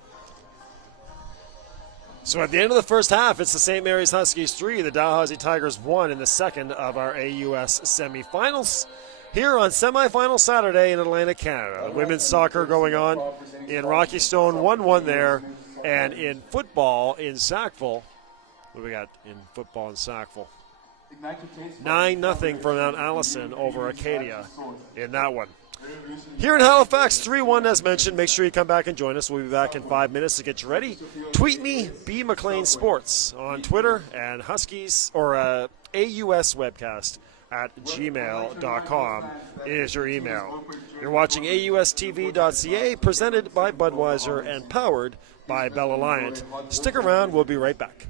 So at the end of the first half, it's the St. Mary's Huskies 3, the Dalhousie Tigers 1 in the second of our AUS semifinals. Here on semifinal Saturday in Atlantic, Canada. Women's soccer going on in Rocky Stone, 1-1 there. And in football in Sackville, what do we got in football in Sackville? 9-0 for Mount Allison over Acadia in that one. Here in Halifax, 3-1 as mentioned. Make sure you come back and join us. We'll be back in 5 minutes to get you ready. Tweet me, B. McLean Sports, on Twitter, and Huskies, or AUS webcast at gmail.com is your email. You're watching AUSTV.ca, presented by Budweiser and powered by Bell Alliant. Stick around, we'll be right back.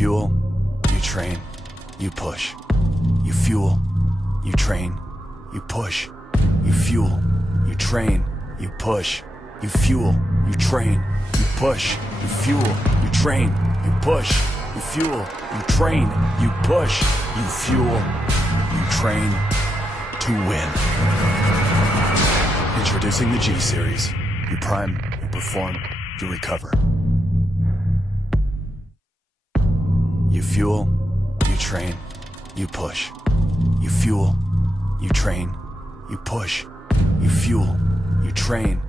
fuel, you train, you push. You fuel, you train, you push. You fuel, you train, you push. You fuel, you train, you push. You fuel, you train, you push. You fuel, you train, you push. You fuel, you train to win. Introducing the G Series. You prime, you perform, you recover. You fuel, you train, you push. You fuel, you train, you push. You fuel, you train,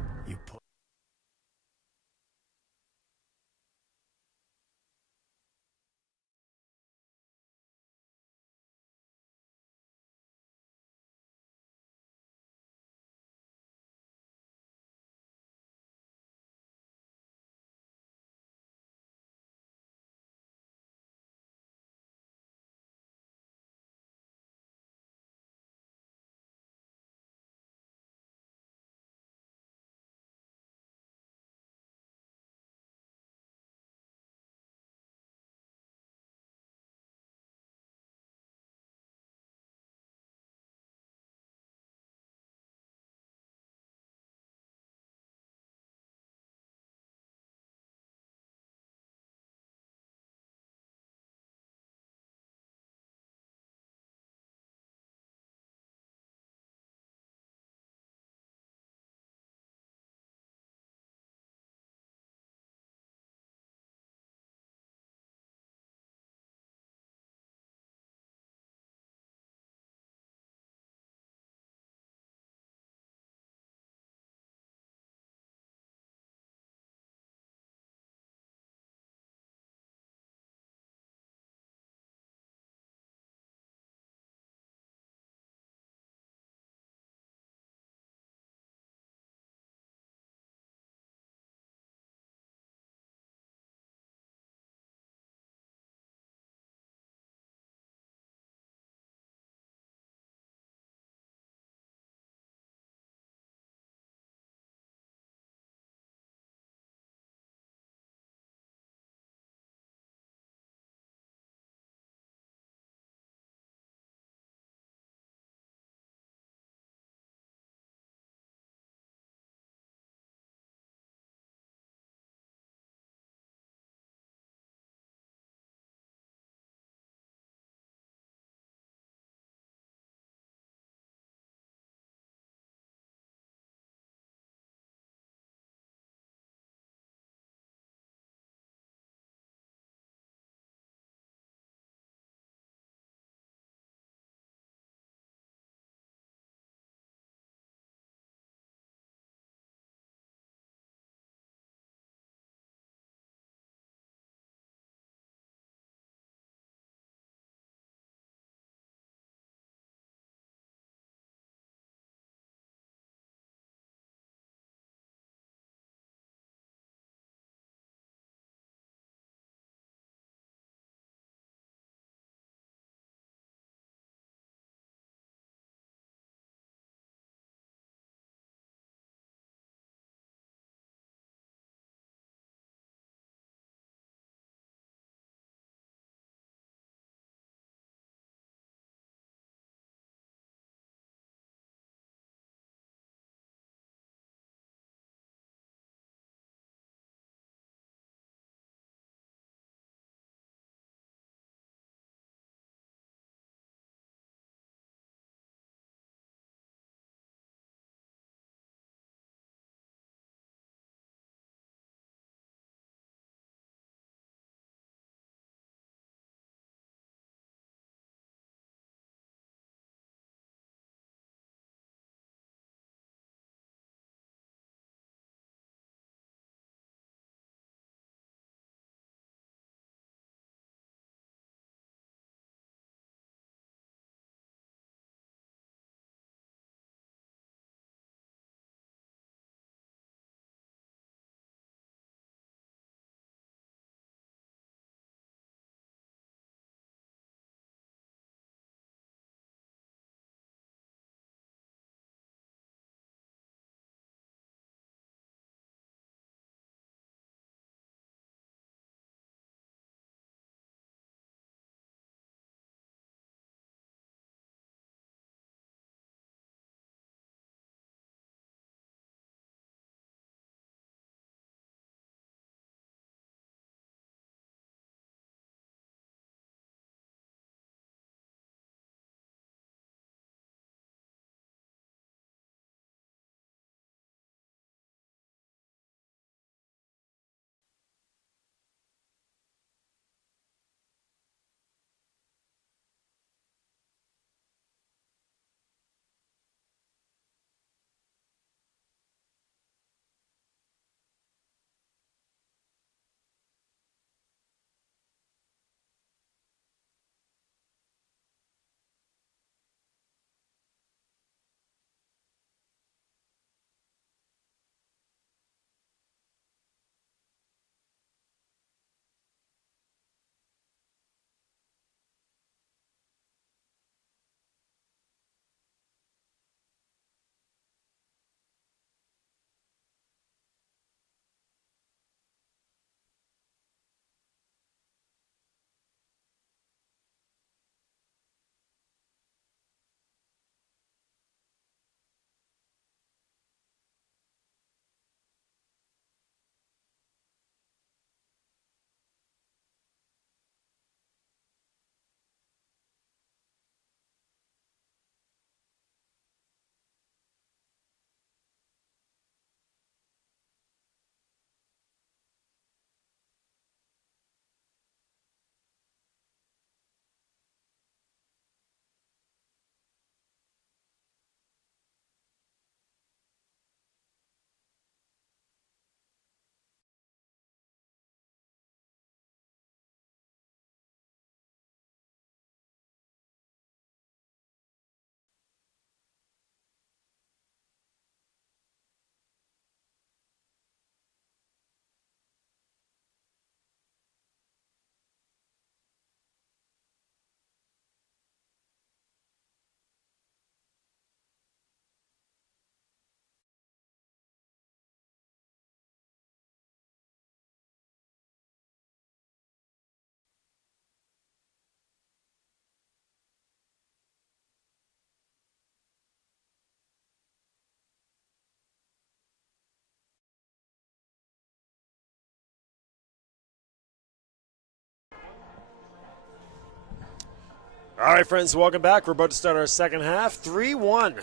All right, friends, welcome back. We're about to start our second half. 3-1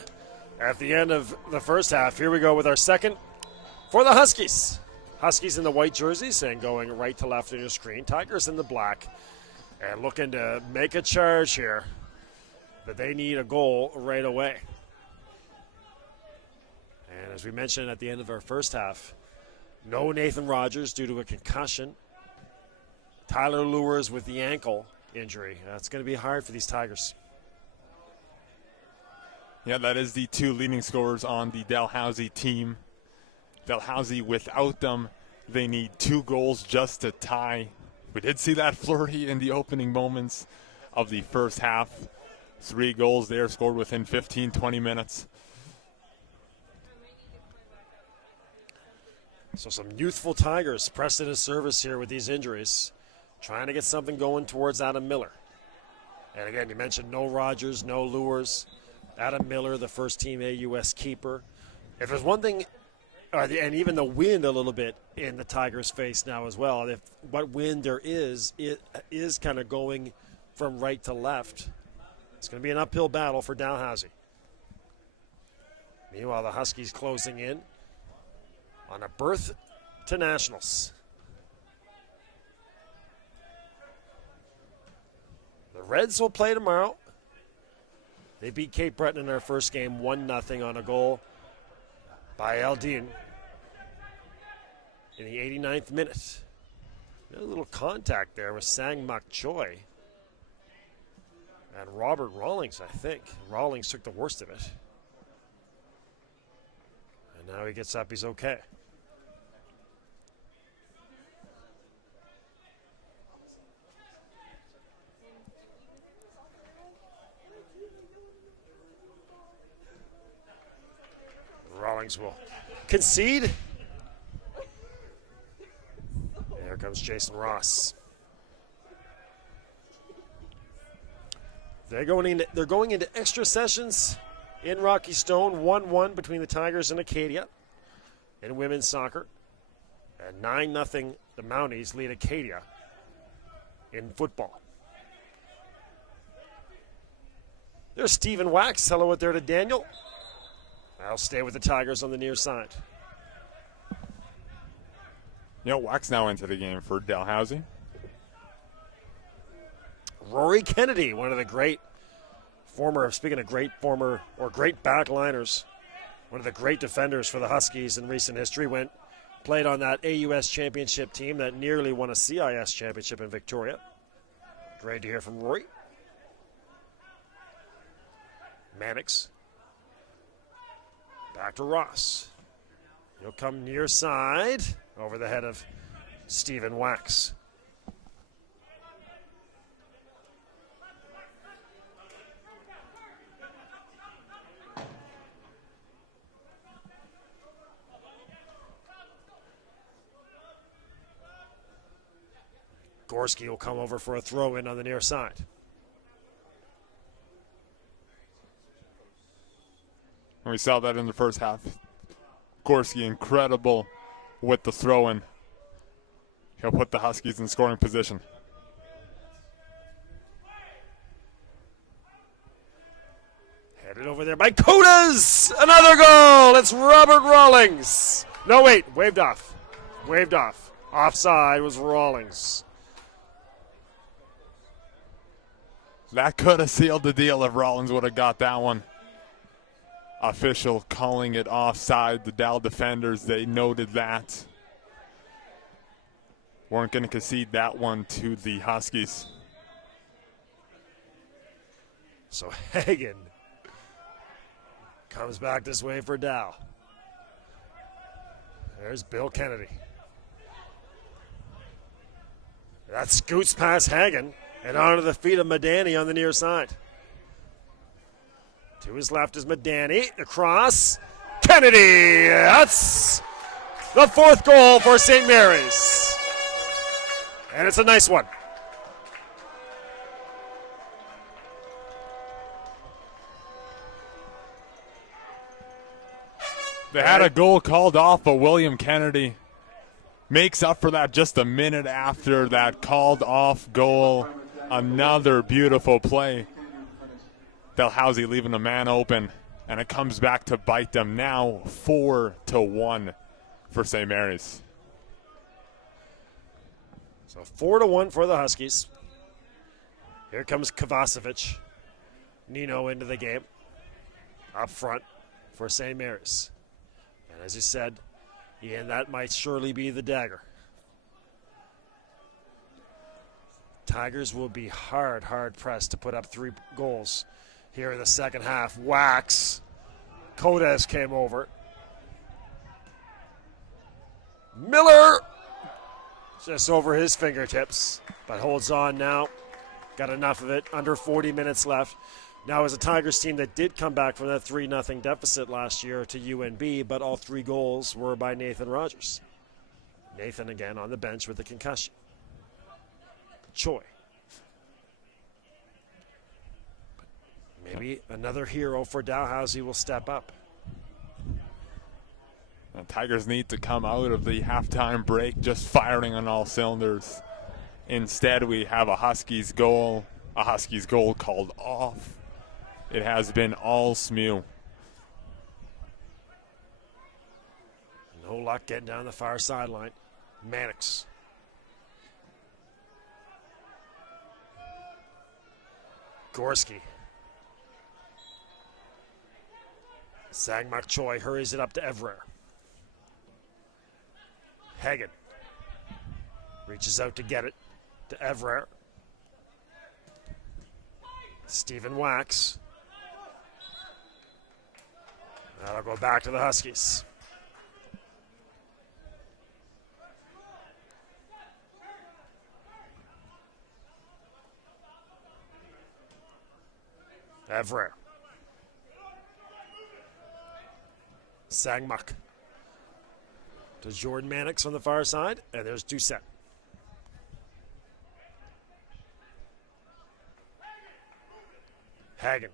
at the end of the first half. Here we go with our second for the Huskies. Huskies in the white jerseys and going right to left on your screen. Tigers in the black and looking to make a charge here. But they need a goal right away. And as we mentioned at the end of our first half, no Nathan Rogers due to a concussion. Tyler Lewis with the ankle injury. That's going to be hard for these Tigers. Yeah, that is the two leading scorers on the Dalhousie team. Dalhousie, without them, they need 2 goals just to tie. We did see that flurry in the opening moments of the first half. 3 goals there scored within 15, 20 minutes. So some youthful Tigers pressed into service here with these injuries, trying to get something going towards Adam Miller. And again, you mentioned no Rogers, no Lures. Adam Miller, the first team AUS keeper. If there's one thing, and even the wind a little bit in the Tigers' face now as well. If what wind there is, it is kind of going from right to left. It's going to be an uphill battle for Dalhousie. Meanwhile, the Huskies closing in on a berth to Nationals. The Reds will play tomorrow. They beat Cape Breton in their first game 1-0 on a goal by Aldin in the 89th minute. A little contact there with Sang Mak Choi and Robert Rawlings, I think. Rawlings took the worst of it. And now he gets up, he's okay. Rawlings will concede. Here comes Jason Ross. They're going into extra sessions in Rocky Stone. 1-1 between the Tigers and Acadia in women's soccer. And 9-0 the Mounties lead Acadia in football. There's Stephen Wax. Hello out there to Daniel. I'll stay with the Tigers on the near side. You know, Wax now into the game for Dalhousie. Rory Kennedy, one of the great great backliners, one of the great defenders for the Huskies in recent history, played on that AUS championship team that nearly won a CIS championship in Victoria. Great to hear from Rory. Mannix. Back to Ross. He'll come near side over the head of Stephen Wax. Gorski will come over for a throw-in on the near side. We saw that in the first half. Gorski incredible with the throw-in. He'll put the Huskies in scoring position. Headed over there by Kodas! Another goal! It's Robert Rawlings. No, wait. Waved off. Waved off. Offside was Rawlings. That could have sealed the deal if Rawlings would have got that one. Official calling it offside. The Dal defenders, they noted that. Weren't going to concede that one to the Huskies. So Hagen comes back this way for Dal. There's Bill Kennedy. That scoots past Hagen and onto the feet of Madani on the near side. To his left is Madani. Across. Kennedy! That's the 4th goal for St. Mary's. And it's a nice one. They had a goal called off, but William Kennedy makes up for that just a minute after that called off goal. Another beautiful play Dalhousie leaving a man open, and it comes back to bite them now. 4-1 for St. Mary's. So 4-1 for the Huskies. Here comes Kovacevic. Nino into the game. Up front for St. Mary's. And as you said, Ian, that might surely be the dagger. Tigers will be hard pressed to put up 3 goals here in the second half. Wax. Codes came over. Miller just over his fingertips, but holds on now. Got enough of it. Under 40 minutes left. Now, as a Tigers team that did come back from that 3-0 deficit last year to UNB, but all 3 goals were by Nathan Rogers. Nathan again on the bench with a concussion. Choi. Maybe another hero for Dalhousie will step up. The Tigers need to come out of the halftime break just firing on all cylinders. Instead, we have a Huskies goal called off. It has been all SMU. No luck getting down the far sideline. Mannix. Gorski. Sangmak Choi hurries it up to Evrer. Hagen reaches out to get it to Evrer. Stephen Wax. That'll go back to the Huskies. Evrer. Sangmak. To Jordan Mannix on the far side, and there's Doucette. Hagen.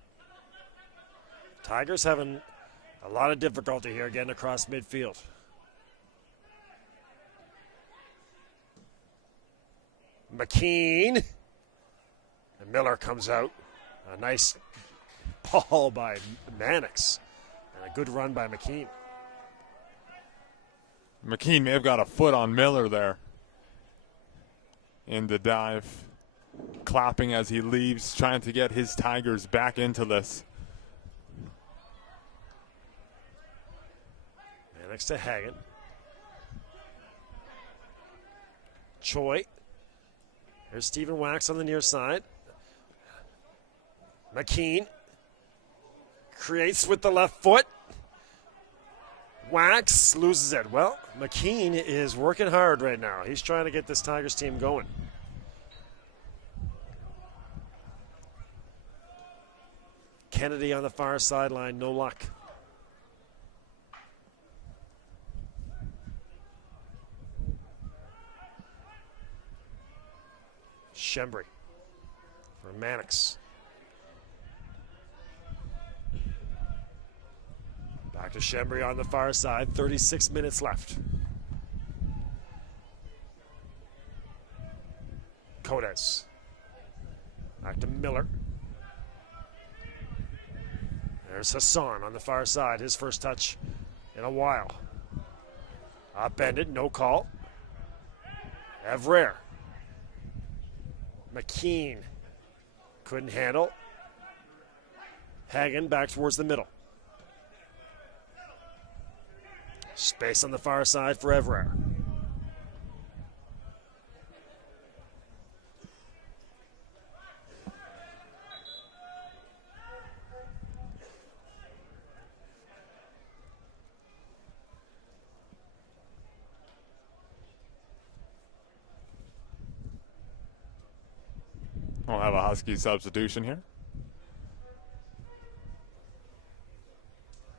Tigers having a lot of difficulty here getting across midfield. McKean. And Miller comes out. A nice ball by Mannix. And a good run by McKean. McKean may have got a foot on Miller there in the dive. Clapping as he leaves, trying to get his Tigers back into this. Mannix to Hagen. Choi. Here's Stephen Wax on the near side. McKean creates with the left foot. Wax loses it. Well, McKean is working hard right now. He's trying to get this Tigers team going. Kennedy on the far sideline, no luck. Shembry for Mannix. Back to Shembry on the far side, 36 minutes left. Codes. Back to Miller. There's Hassan on the far side, his first touch in a while. Upended, no call. Evrer. McKean couldn't handle. Hagen back towards the middle. Space on the far side for Evrer. We'll have a Husky substitution here.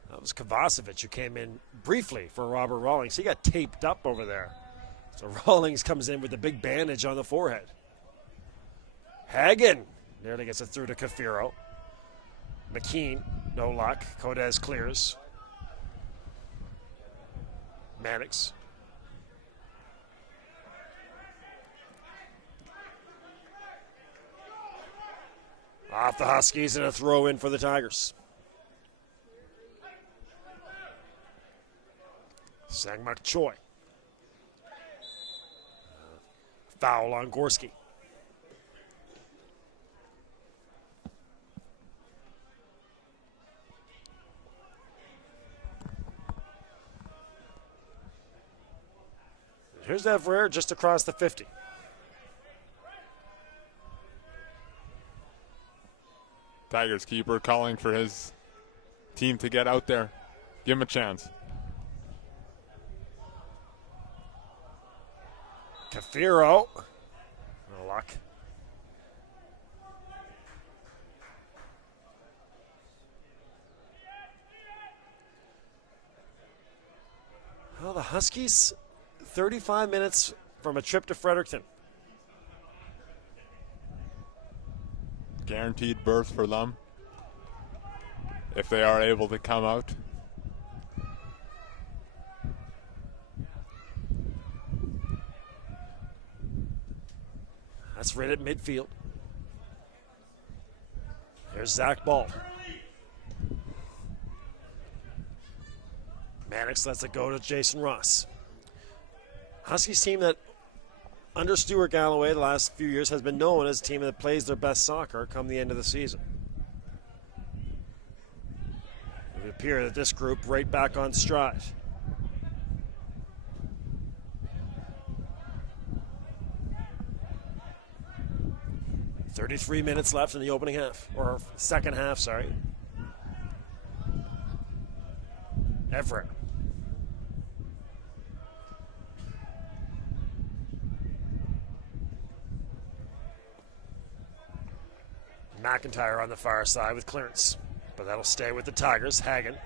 That was Kovacevic who came in briefly for Robert Rawlings. He got taped up over there. So Rawlings comes in with a big bandage on the forehead. Hagen nearly gets it through to Cafiro. McKean, no luck. Codes clears. Mannix. Off the Huskies and a throw in for the Tigers. Sangmak Choi. Foul on Gorski. Here's Evrer just across the 50. Tigers keeper calling for his team to get out there. Give him a chance. Cafiro. No luck. Well, the Huskies, 35 minutes from a trip to Fredericton. Guaranteed berth for them if they are able to come out. That's right at midfield. There's Zach Ball. Mannix lets it go to Jason Ross. Huskies team that under Stuart Galloway the last few years has been known as a team that plays their best soccer come the end of the season. It would appear that this group right back on stride. .33 minutes left in the opening half, or second half, sorry. Everett. McIntyre on the far side with clearance, but that'll stay with the Tigers. Hagen.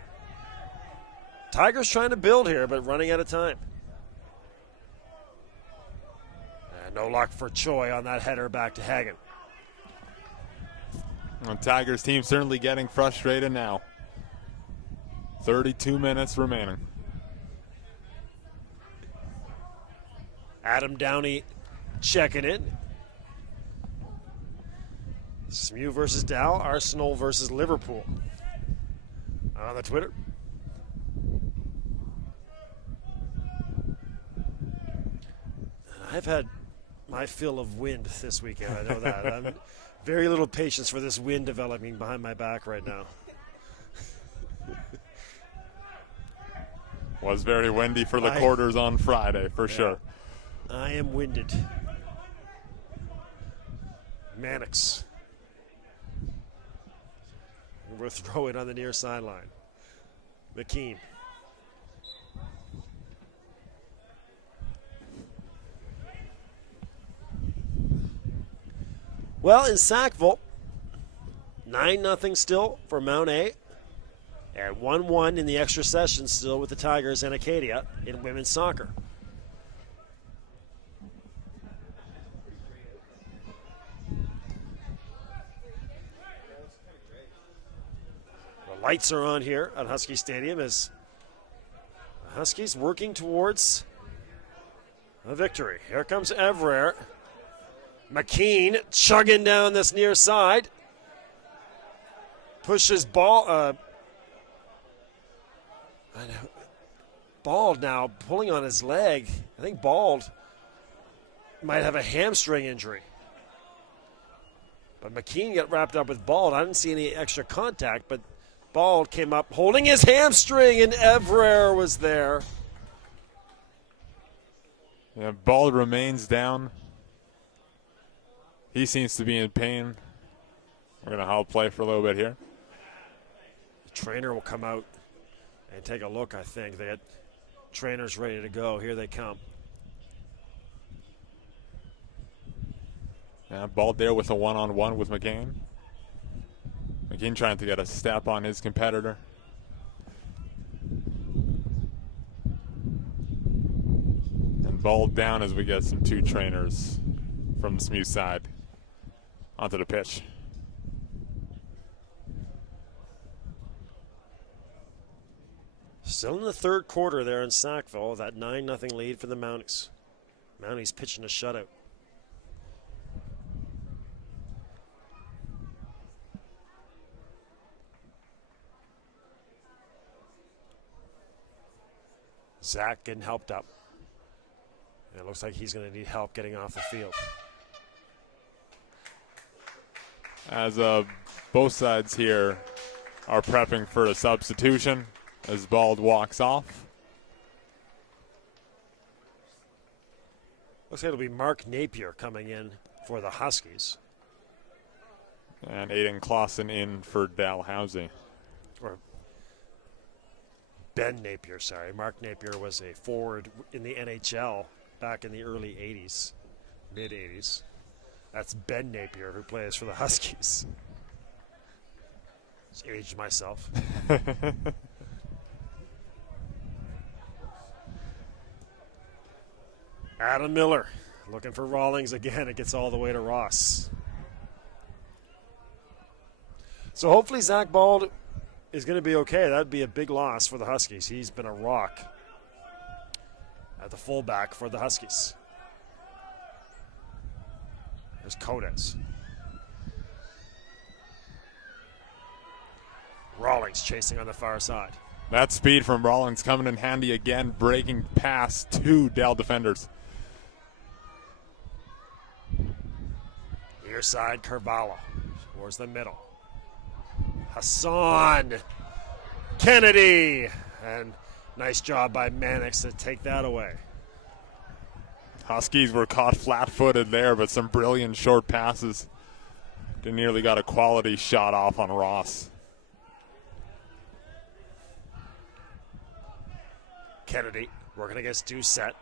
Tigers trying to build here, but running out of time. And no luck for Choi on that header back to Hagen. The Tigers team certainly getting frustrated now. 32 minutes remaining. Adam Downey checking in. SMU versus Dow, Arsenal versus Liverpool. On the Twitter. I've had my fill of wind this weekend, I know that. I'm very little patience for this wind developing behind my back right now. Was very windy for the quarters on Friday, for sure. I am winded. Mannix. We're throwing on the near sideline. McKean. Well, in Sackville, 9-0 still for Mount A. And 1-1 in the extra session still with the Tigers and Acadia in women's soccer. The lights are on here at Husky Stadium as the Huskies working towards a victory. Here comes Evrer. McKean chugging down this near side. Pushes ball. Bald now pulling on his leg. I think Bald might have a hamstring injury. But McKean got wrapped up with Bald. I didn't see any extra contact, but Bald came up holding his hamstring, and Evrer was there. Yeah, Bald remains down. He seems to be in pain. We're going to hold play for a little bit here. The trainer will come out and take a look, I think. They got trainers ready to go. Here they come. Yeah, Bald there with a one-on-one with McCain. McCain trying to get a step on his competitor. And Bald down as we get some two trainers from the SMU side onto the pitch. Still in the third quarter there in Sackville, that 9-0 lead for the Mounties. Mounties pitching a shutout. Zach getting helped up. It looks like he's going to need help getting off the field. As both sides here are prepping for a substitution as Bald walks off. Looks like it'll be Mark Napier coming in for the Huskies. And Aiden Clausen in for Dalhousie. Or Ben Napier, sorry. Mark Napier was a forward in the NHL back in the early 80s, mid-80s. That's Ben Napier, who plays for the Huskies. Just aged myself. Adam Miller looking for Rawlings again. It gets all the way to Ross. So hopefully Zach Bald is going to be okay. That would be a big loss for the Huskies. He's been a rock at the fullback for the Huskies. There's Codes. Rawlings chasing on the far side. That speed from Rawlings coming in handy again, breaking past two Dell defenders. Near side, Carvalho towards the middle. Hassan Kennedy, and nice job by Mannix to take that away. Huskies were caught flat-footed there, but some brilliant short passes. They nearly got a quality shot off on Ross. Kennedy working against Doucette.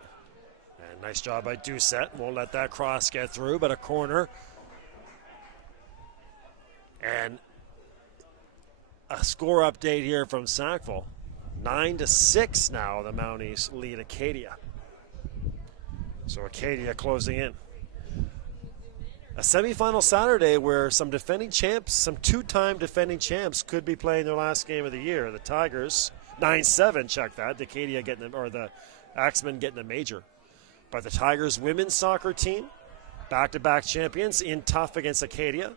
And nice job by Doucette. Won't let that cross get through, but a corner. And a score update here from Sackville. 9-6 now, the Mounties lead Acadia. So Acadia closing in. A semifinal Saturday where some defending champs, some two-time defending champs could be playing their last game of the year. The Tigers, 9-7, check that. The Acadia getting, or the Axemen getting a major. But the Tigers women's soccer team, back-to-back champions, in tough against Acadia.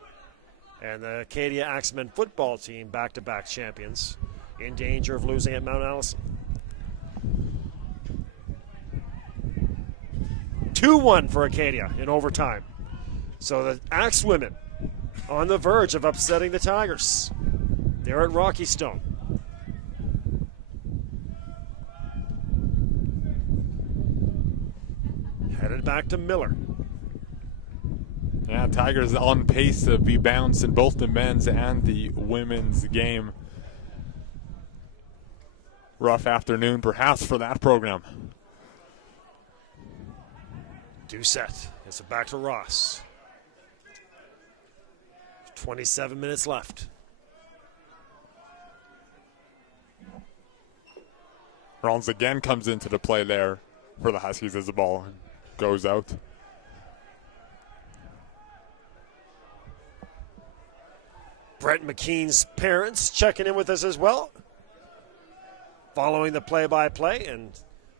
And the Acadia Axemen football team, back-to-back champions, in danger of losing at Mount Allison. 2-1 for Acadia in overtime. So the Axe women on the verge of upsetting the Tigers. They're at Rocky Stone. Headed back to Miller. Yeah, Tigers on pace to be bounced in both the men's and the women's game. Rough afternoon, perhaps, for that program. Doucette gets it back to Ross. 27 minutes left. Rollins again comes into the play there for the Huskies as the ball goes out. Brett McKean's parents checking in with us as well, following the play-by-play and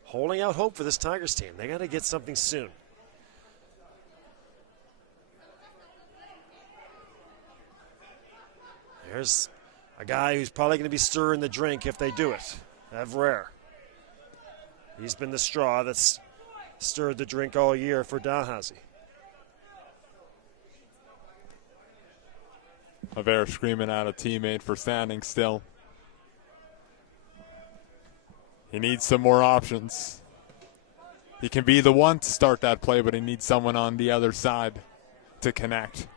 holding out hope for this Tigers team. They got to get something soon. There's a guy who's probably going to be stirring the drink if they do it. Evrer. He's been the straw that's stirred the drink all year for Dalhousie. Evrer screaming at a teammate for standing still. He needs some more options. He can be the one to start that play, but he needs someone on the other side to connect.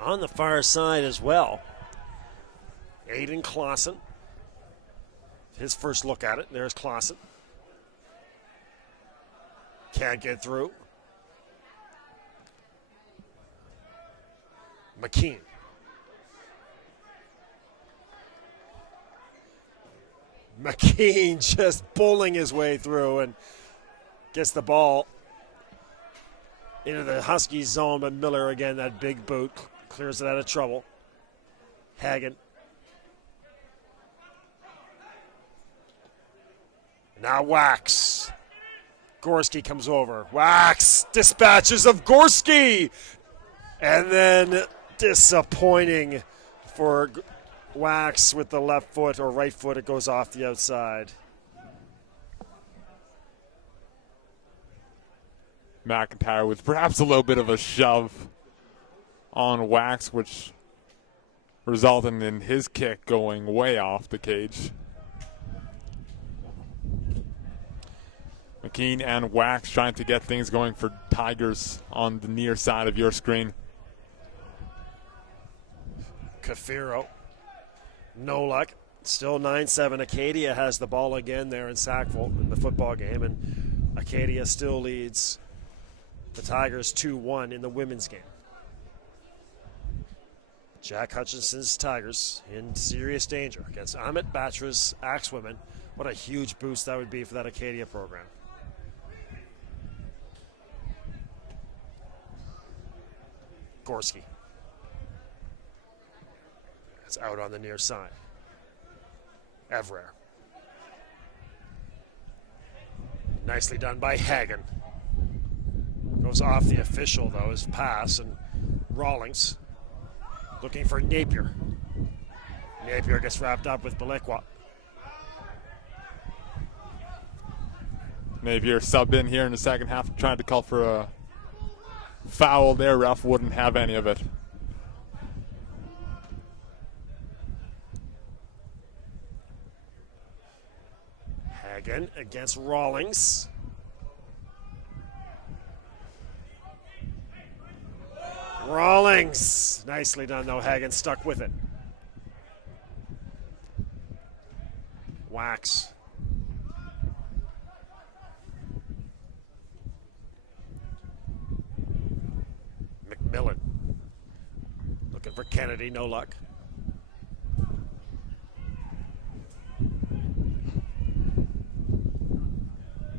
On the far side as well, Aiden Clausen. His first look at it. There's Clausen. Can't get through. McKean. McKean just bowling his way through and gets the ball into the Huskies zone, but Miller again, that big boot, clears it out of trouble. Hagen. Now Wax. Gorski comes over. Wax dispatches of Gorski. And then disappointing for Wax with the left foot or right foot, it goes off the outside. McIntyre with perhaps a little bit of a shove on Wax, which resulted in his kick going way off the cage. McKean and Wax trying to get things going for Tigers on the near side of your screen. Kafiro, no luck. Still 9-7. Acadia has the ball again there in Sackville in the football game, and Acadia still leads the Tigers 2-1 in the women's game. Jack Hutchinson's Tigers in serious danger against Amit Batra's Axewomen. What a huge boost that would be for that Acadia program. Gorski. It's out on the near side. Evrer. Nicely done by Hagen. Goes off the official, though, his pass, and Rawlings looking for Napier. Napier gets wrapped up with Belekwa. Napier sub in here in the second half, trying to call for a foul there. Ref wouldn't have any of it. Hagen against Rawlings. Rawlings. Nicely done, though. Hagen stuck with it. Wax. McMillan. Looking for Kennedy, no luck.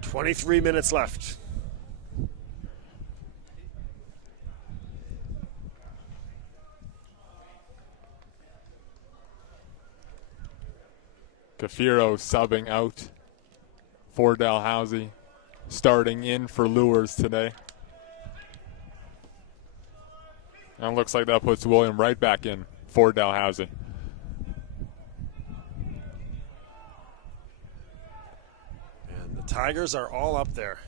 "23 minutes left. Kafiro subbing out for Dalhousie, starting in for Lures today. And it looks like that puts William right back in for Dalhousie. And the Tigers are all up there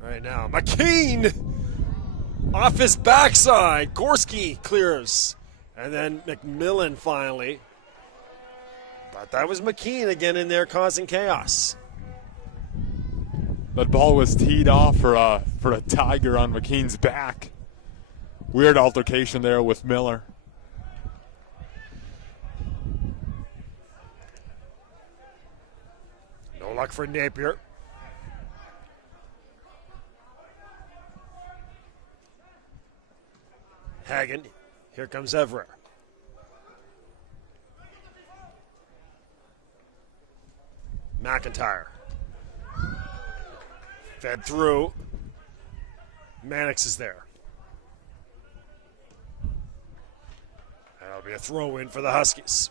right now. McKean off his backside. Gorski clears. And then McMillan finally. But that was McKean again in there causing chaos. That ball was teed off for a Tiger on McKean's back. Weird altercation there with Miller. No luck for Napier. Hagen. Here comes Evrer. McIntyre. Fed through. Mannix is there. That'll be a throw in for the Huskies.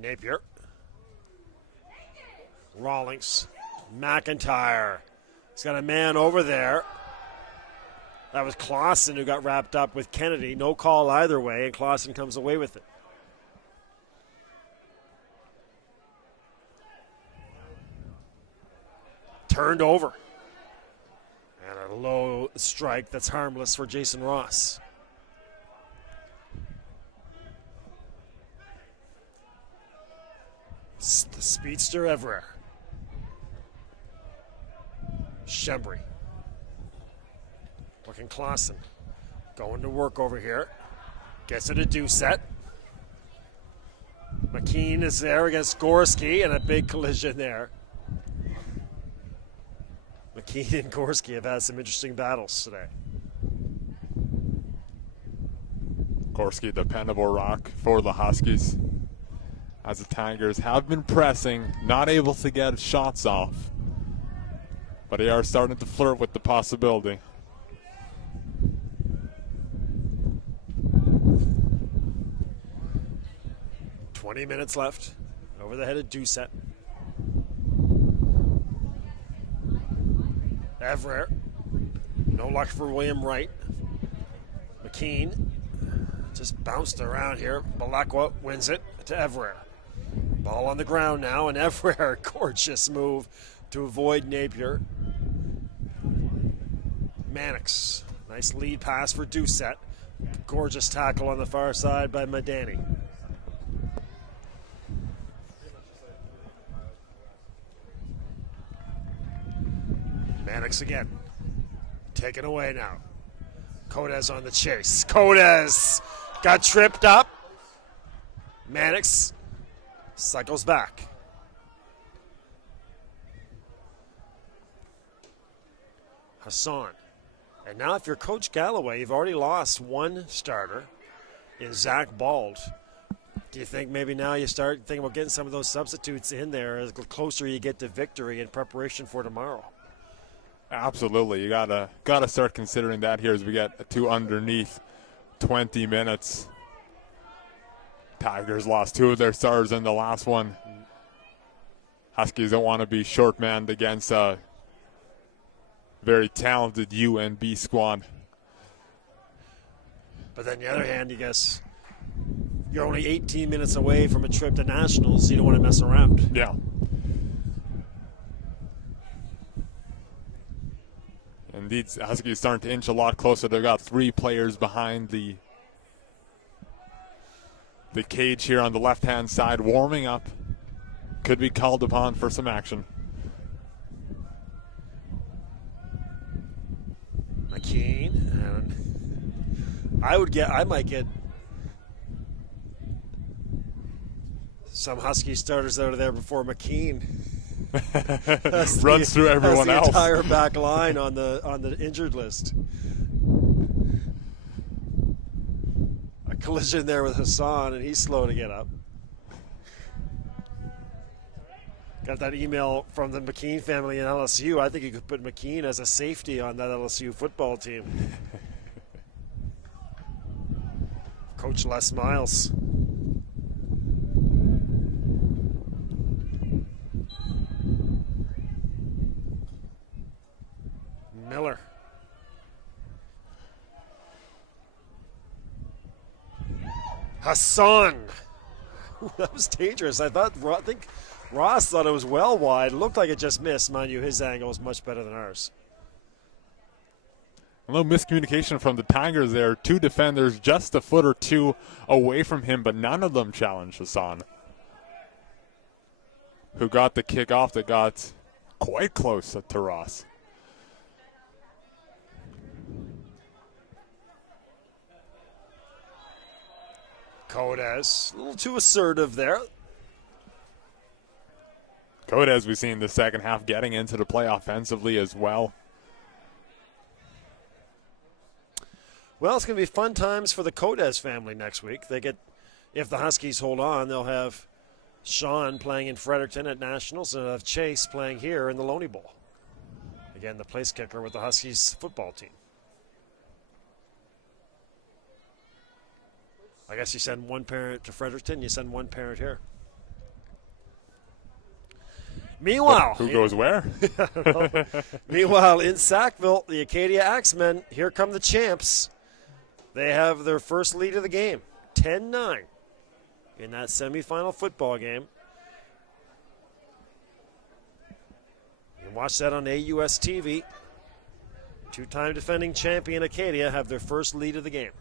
Napier. Rawlings. McIntyre. He's got a man over there. That was Clausen who got wrapped up with Kennedy. No call either way, and Clausen comes away with it. Turned over. And a low strike that's harmless for Jason Ross. The speedster Evrer. Shembry. Looking Clausen. Going to work over here. Gets it a do set. McKean is there against Gorski, and a big collision there. McKean and Gorski have had some interesting battles today. Gorski, dependable rock for the Huskies, as the Tigers have been pressing, not able to get shots off, but they are starting to flirt with the possibility. "20 minutes left. Over the head of Doucette. Everett. No luck for William Wright. McKean just bounced around here. Balakwa wins it to Everett. Ball on the ground now, and Everett, gorgeous move to avoid Napier. Mannix, nice lead pass for Doucette. Gorgeous tackle on the far side by Madani. Mannix again. Taken away now. Codes on the chase. Codes got tripped up. Mannix cycles back. Hassan. And now if you're Coach Galloway, you've already lost one starter in Zach Bald. Do you think maybe now you start thinking about getting some of those substitutes in there as the closer you get to victory in preparation for tomorrow? Absolutely. You gotta start considering that here as we get to underneath 20 minutes. Tigers lost 2 of their stars in the last one. Huskies don't want to be short-manned against a very talented UNB squad. But then on the other hand, you guess you're only 18 minutes away from a trip to nationals, so you don't want to mess around. Yeah. Indeed, Huskies starting to inch a lot closer. They've got 3 players behind the cage here on the left-hand side, warming up. Could be called upon for some action. McKean, and I might get some Husky starters out of there before McKean runs through everyone else. The entire back line on the injured list. A collision there with Hassan, and he's slow to get up. Got that email from the McKean family in LSU. I think you could put McKean as a safety on that LSU football team. Coach Les Miles. Miller. Hassan. Ooh, that was dangerous. I think Ross thought it was well wide. Looked like it just missed. Mind you, his angle is much better than ours. A little miscommunication from the Tigers there. 2 defenders just a foot or 2 away from him, but none of them challenged Hassan, who got the kickoff that got quite close to Ross. Codes, a little too assertive there. Codes, we've seen the second half getting into the play offensively as well. Well, it's going to be fun times for the Codes family next week. If the Huskies hold on, they'll have Sean playing in Fredericton at Nationals, and they'll have Chase playing here in the Loney Bowl. Again, the place kicker with the Huskies football team. I guess you send one parent to Fredericton, you send one parent here. Meanwhile, who goes where? Meanwhile, in Sackville, the Acadia Axemen, here come the champs. They have their first lead of the game, 10-9, in that semifinal football game. You can watch that on AUS TV. 2-time defending champion Acadia have their first lead of the game.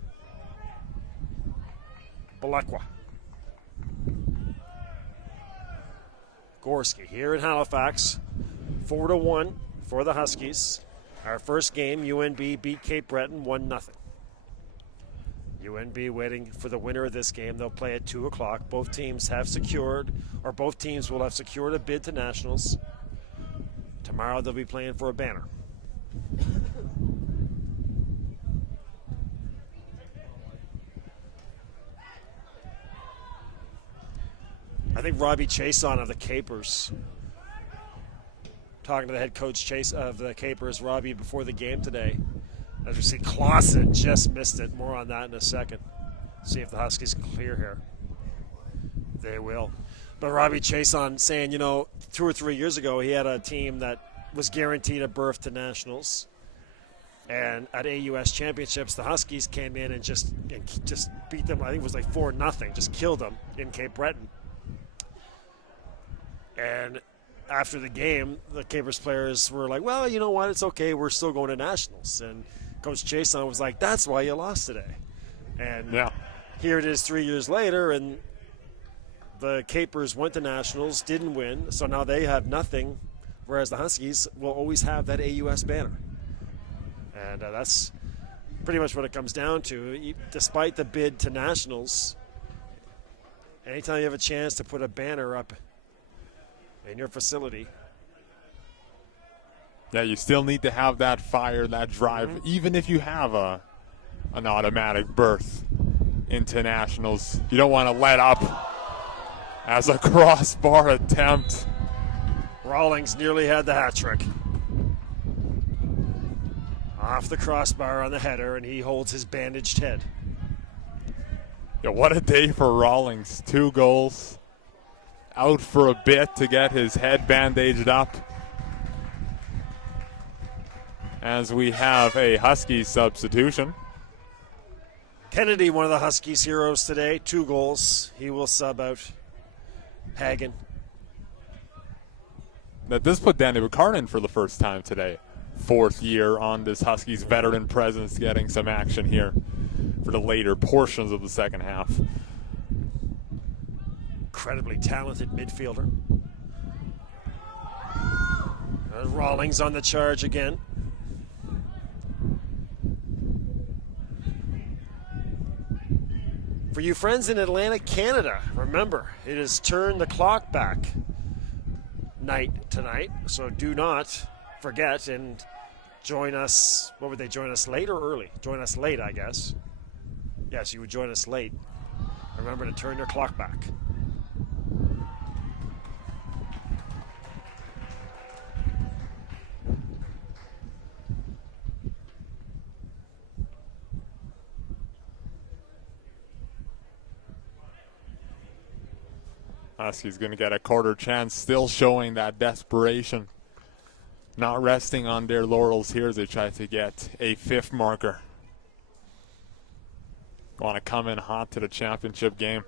Balakwa. Gorski here in Halifax, 4-1 for the Huskies. Our first game, UNB beat Cape Breton 1-0. UNB waiting for the winner of this game. They'll play at 2 o'clock. Both teams will have secured a bid to Nationals. Tomorrow they'll be playing for a banner. I think Robbie Chason of the Capers, talking to the head coach Chase of the Capers, Robbie, before the game today. As we see, Clausen just missed it. More on that in a second. See if the Huskies can clear here. They will. But Robbie Chason saying, 2 or 3 years ago, he had a team that was guaranteed a berth to nationals. And at AUS championships, the Huskies came in and just beat them. I think it was like 4-0, just killed them in Cape Breton. And after the game, the Capers players were like, well, you know what, it's okay, we're still going to nationals. And Coach Chason was like, that's why you lost today. And here it is 3 years later, and the Capers went to nationals, didn't win, so now they have nothing, whereas the Huskies will always have that AUS banner. And that's pretty much what it comes down to. Despite the bid to nationals, anytime you have a chance to put a banner up in your facility. Yeah, you still need to have that fire, that drive, even if you have an automatic berth into nationals. You don't want to let up as a crossbar attempt. Rawlings nearly had the hat trick. Off the crossbar on the header, and he holds his bandaged head. Yeah, what a day for Rawlings. 2 goals. Out for a bit to get his head bandaged up. As we have a Huskies substitution. Kennedy, one of the Huskies heroes today, 2 goals. He will sub out Hagen. Now this put Danny Ricard in for the first time today. 4th year on this Huskies veteran presence, getting some action here for the later portions of the second half. Incredibly talented midfielder. Rawlings on the charge again. For you friends in Atlantic Canada, remember, it is turn the clock back night tonight, so do not forget and join us. What would they join us late or early? Join us late, I guess. Yes, you would join us late. Remember to turn your clock back. Huskies going to get a quarter chance, still showing that desperation. Not resting on their laurels here as they try to get a 5th marker. Want to come in hot to the championship game.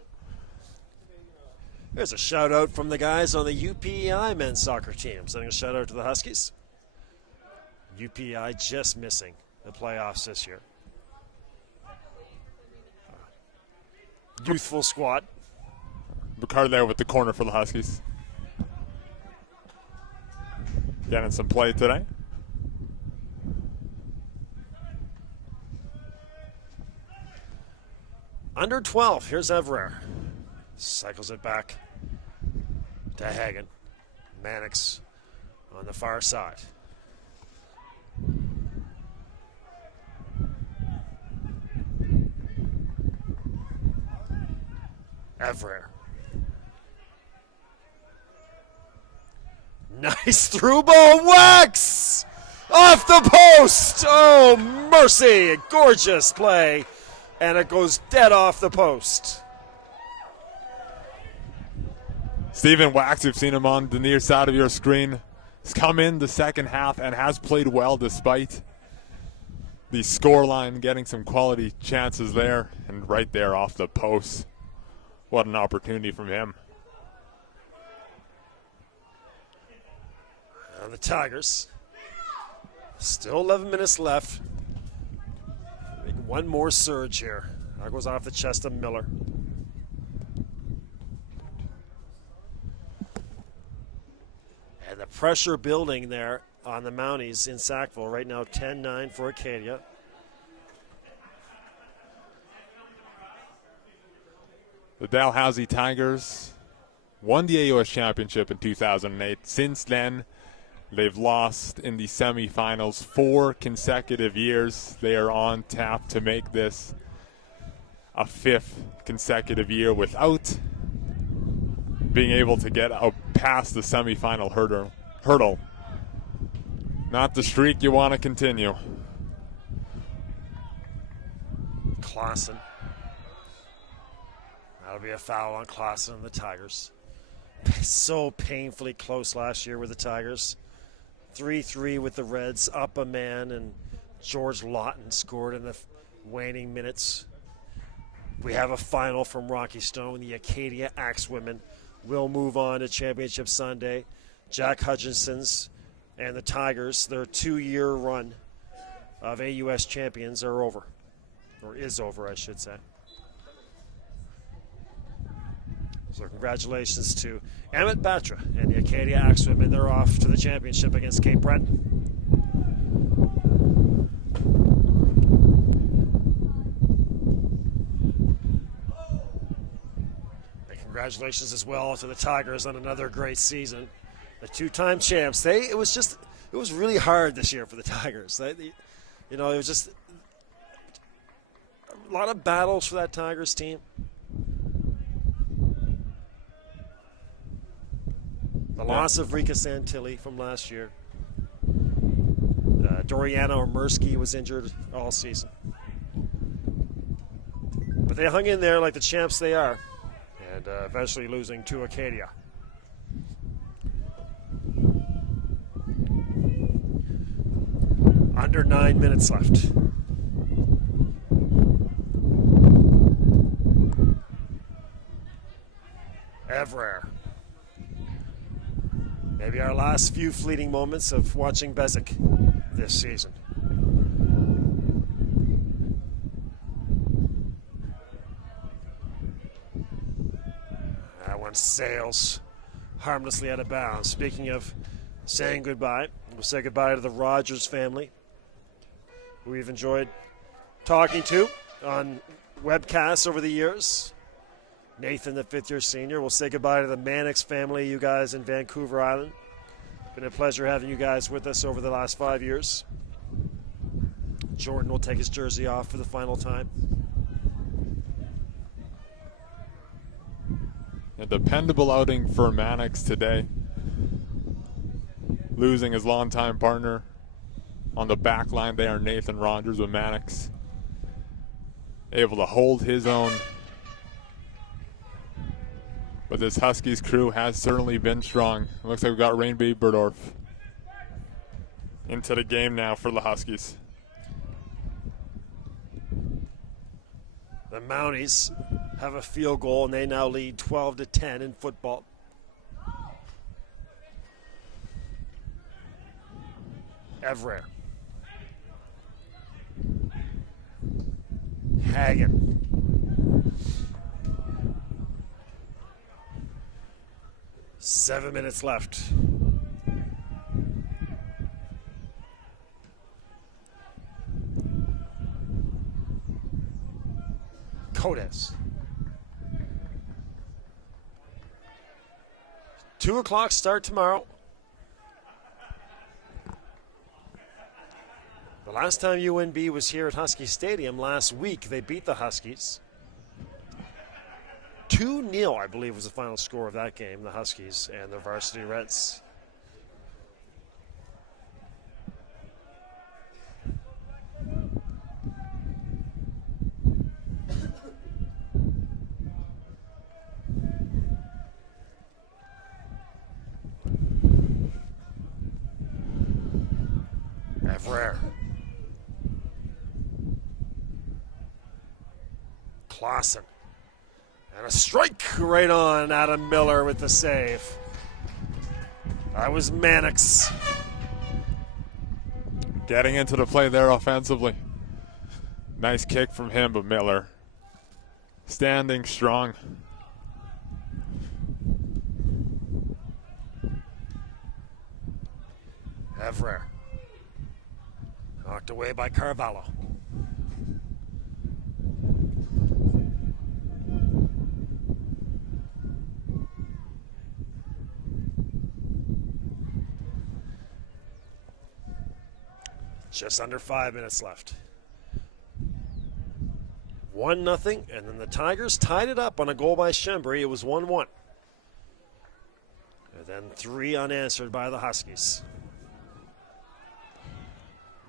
There's a shout out from the guys on the UPEI men's soccer team. Sending a shout out to the Huskies. UPEI just missing the playoffs this year. Youthful squad. Ricard there with the corner for the Huskies. Getting some play today. Under 12, here's Evrer. Cycles it back to Hagen. Mannix on the far side. Evrer. Nice through ball. Wax! Off the post! Oh, mercy. Gorgeous play. And it goes dead off the post. Stephen Wax, you've seen him on the near side of your screen, has come in the second half and has played well despite the scoreline, getting some quality chances there, and right there off the post. What an opportunity from him. The Tigers, still 11 minutes left. Make one more surge here. That goes off the chest of Miller. And the pressure building there on the Mounties in Sackville. Right now 10-9 for Acadia. The Dalhousie Tigers won the AUS championship in 2008. Since then, they've lost in the semifinals 4 consecutive years. They are on tap to make this a 5th consecutive year without being able to get past the semifinal hurdle. Not the streak you want to continue. Clausen. That'll be a foul on Clausen and the Tigers. So painfully close last year with the Tigers. 3-3 with the Reds, up a man, and George Lawton scored in the waning minutes. We have a final from Rocky Stone. The Acadia Axewomen will move on to Championship Sunday. Jack Hutchinson's and the Tigers, their 2-year run of AUS champions are over, or is over, I should say. So congratulations to Emmett Batra and the Acadia Axewomen. They're off to the championship against Cape Breton. And congratulations as well to the Tigers on another great season. The two-time champs. It was really hard this year for the Tigers. It was just a lot of battles for that Tigers team. The loss of Rika Santilli from last year. Doriana Ormersky was injured all season. But they hung in there like the champs they are, and eventually losing to Acadia. Under 9 minutes left. Evrer. Maybe our last few fleeting moments of watching Bezic this season. That one sails harmlessly out of bounds. Speaking of saying goodbye, we'll say goodbye to the Rogers family, who we've enjoyed talking to on webcasts over the years. Nathan, the fifth-year senior. We'll say goodbye to the Mannix family, you guys in Vancouver Island. Been a pleasure having you guys with us over the last 5 years. Jordan will take his jersey off for the final time. A dependable outing for Mannix today. Losing his longtime partner on the back line there, Nathan Rogers, with Mannix able to hold his own. But this Huskies crew has certainly been strong. It looks like we've got Rainby Berdorf into the game now for the Huskies. The Mounties have a field goal, and they now lead 12-10 in football. Evrer. Hagen. Seven minutes left. Codes. 2 o'clock start tomorrow. The last time UNB was here at Husky Stadium last week, they beat the Huskies. 2-0, I believe, was the final score of that game, the Huskies and the Varsity Reds. Evrer. Clausen. And a strike right on Adam Miller with the save. That was Mannix. Getting into the play there offensively. Nice kick from him, but Miller standing strong. Evrer. Knocked away by Carvalho. Just under 5 minutes left. 1-0, and then the Tigers tied it up on a goal by Shembry. It was 1-1. And then 3 unanswered by the Huskies.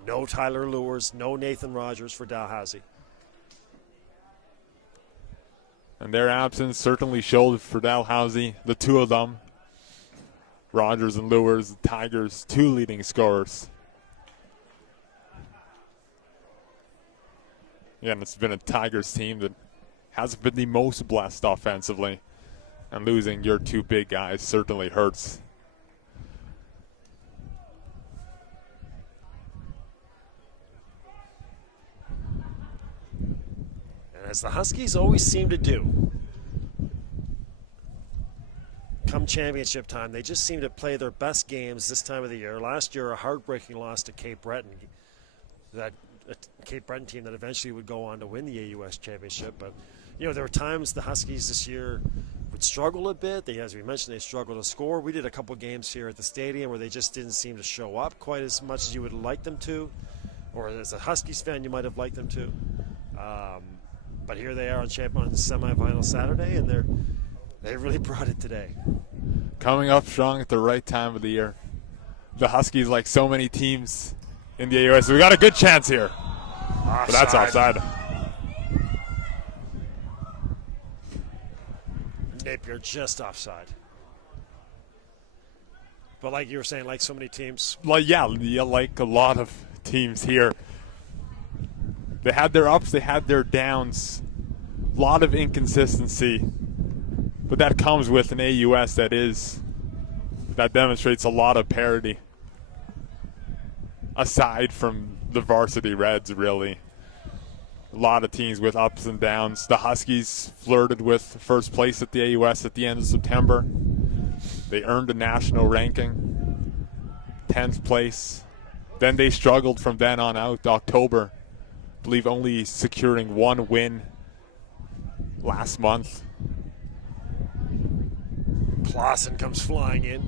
No Tyler Lewis, no Nathan Rogers for Dalhousie. And their absence certainly showed for Dalhousie, the two of them. Rogers and Lewis, the Tigers' 2 leading scorers. Again, it's been a Tigers team that hasn't been the most blessed offensively, and losing your 2 big guys certainly hurts. And as the Huskies always seem to do, come championship time, they just seem to play their best games this time of the year. Last year, a heartbreaking loss to Cape Breton, that Cape Breton team that eventually would go on to win the AUS championship. But, you know, there were times the Huskies this year would struggle a bit. As we mentioned, they struggled to score. We did a couple games here at the stadium where they just didn't seem to show up quite as much as you would like them to, or as a Huskies fan you might have liked them to. But here they are on semifinal Saturday, and they really brought it today. Coming up strong at the right time of the year. The Huskies, like so many teams in the AUS, we got a good chance here. Offside. But that's offside. Napier just offside. But like you were saying, like so many teams. Like a lot of teams here. They had their ups, they had their downs. A lot of inconsistency. But that comes with an AUS that demonstrates a lot of parity. Aside from the varsity Reds, really. A lot of teams with ups and downs. The Huskies flirted with first place at the AUS at the end of September. They earned a national ranking, 10th place. Then they struggled from then on out to October. I believe only securing 1 win last month. Clausen comes flying in.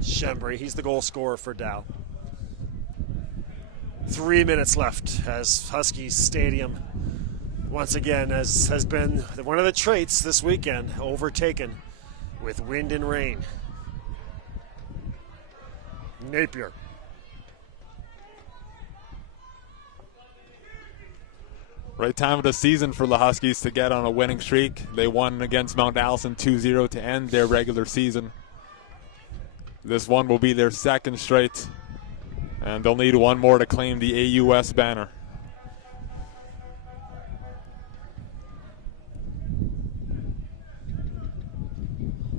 Shembry, he's the goal scorer for Dal. 3 minutes left as Huskies Stadium once again has been one of the traits this weekend, overtaken with wind and rain. Napier. Right time of the season for the Huskies to get on a winning streak. They won against Mount Allison 2-0 to end their regular season. This one will be their 2nd straight, and they'll need 1 more to claim the AUS banner.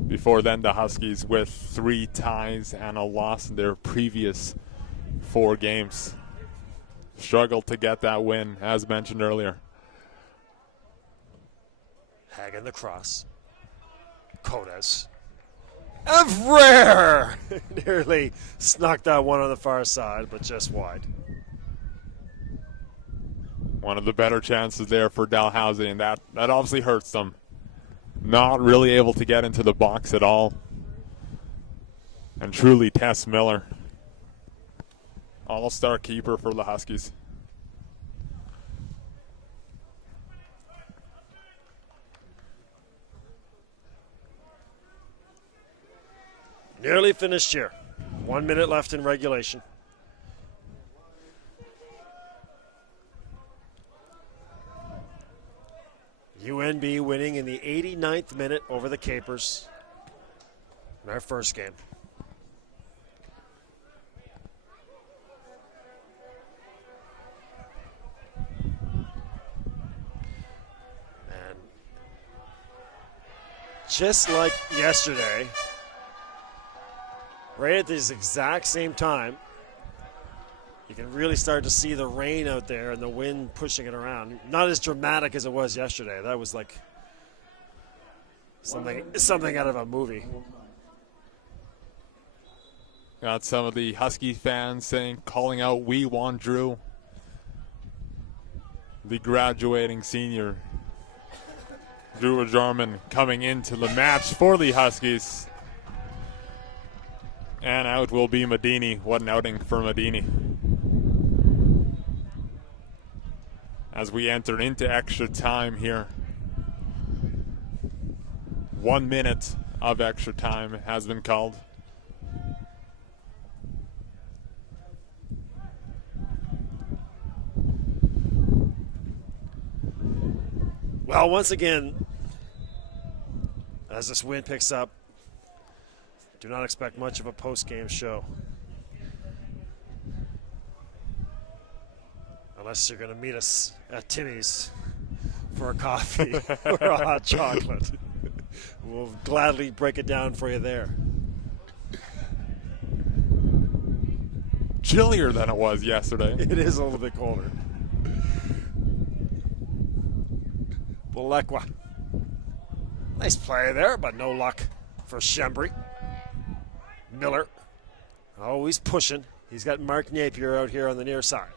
Before then, the Huskies with 3 ties and a loss in their previous 4 games. Struggled to get that win, as mentioned earlier. Hagen the cross. Codas. Evrer! Nearly snuck that one on the far side, but just wide. One of the better chances there for Dalhousie, and that obviously hurts them. Not really able to get into the box at all. And truly, Tess Miller, all-star keeper for the Huskies. Nearly finished here. 1 minute left in regulation. UNB winning in the 89th minute over the Capers in our first game. And just like yesterday, right at this exact same time, you can really start to see the rain out there and the wind pushing it around. Not as dramatic as it was yesterday. That was like something out of a movie. Got some of the Husky fans calling out, "We want Drew." The graduating senior, Drew Jarman, coming into the match for the Huskies. And out will be Medini. What an outing for Medini. As we enter into extra time here. 1 minute of extra time has been called. Well, once again, as this wind picks up, Do not expect much of a post-game show. Unless you're going to meet us at Timmy's for a coffee or a hot chocolate. We'll gladly break it down for you there. Chillier than it was yesterday. It is a little bit colder. Bolekwa. Nice play there, but no luck for Shembry. Miller. Oh, he's pushing. He's got Mark Napier out here on the near side.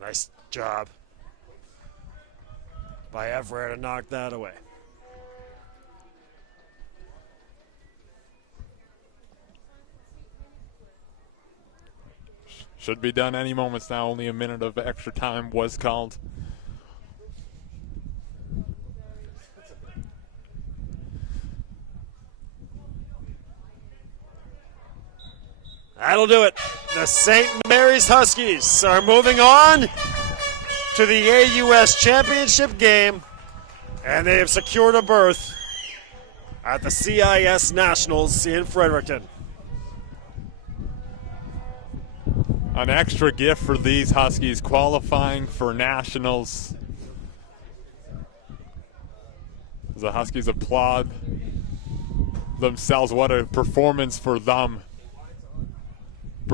Nice job by Everett to knock that away. Should be done any moments now. Only a minute of extra time was called. That'll do it. The St. Mary's Huskies are moving on to the AUS championship game, and they have secured a berth at the CIS Nationals in Fredericton. An extra gift for these Huskies qualifying for Nationals. The Huskies applaud themselves. What a performance for them.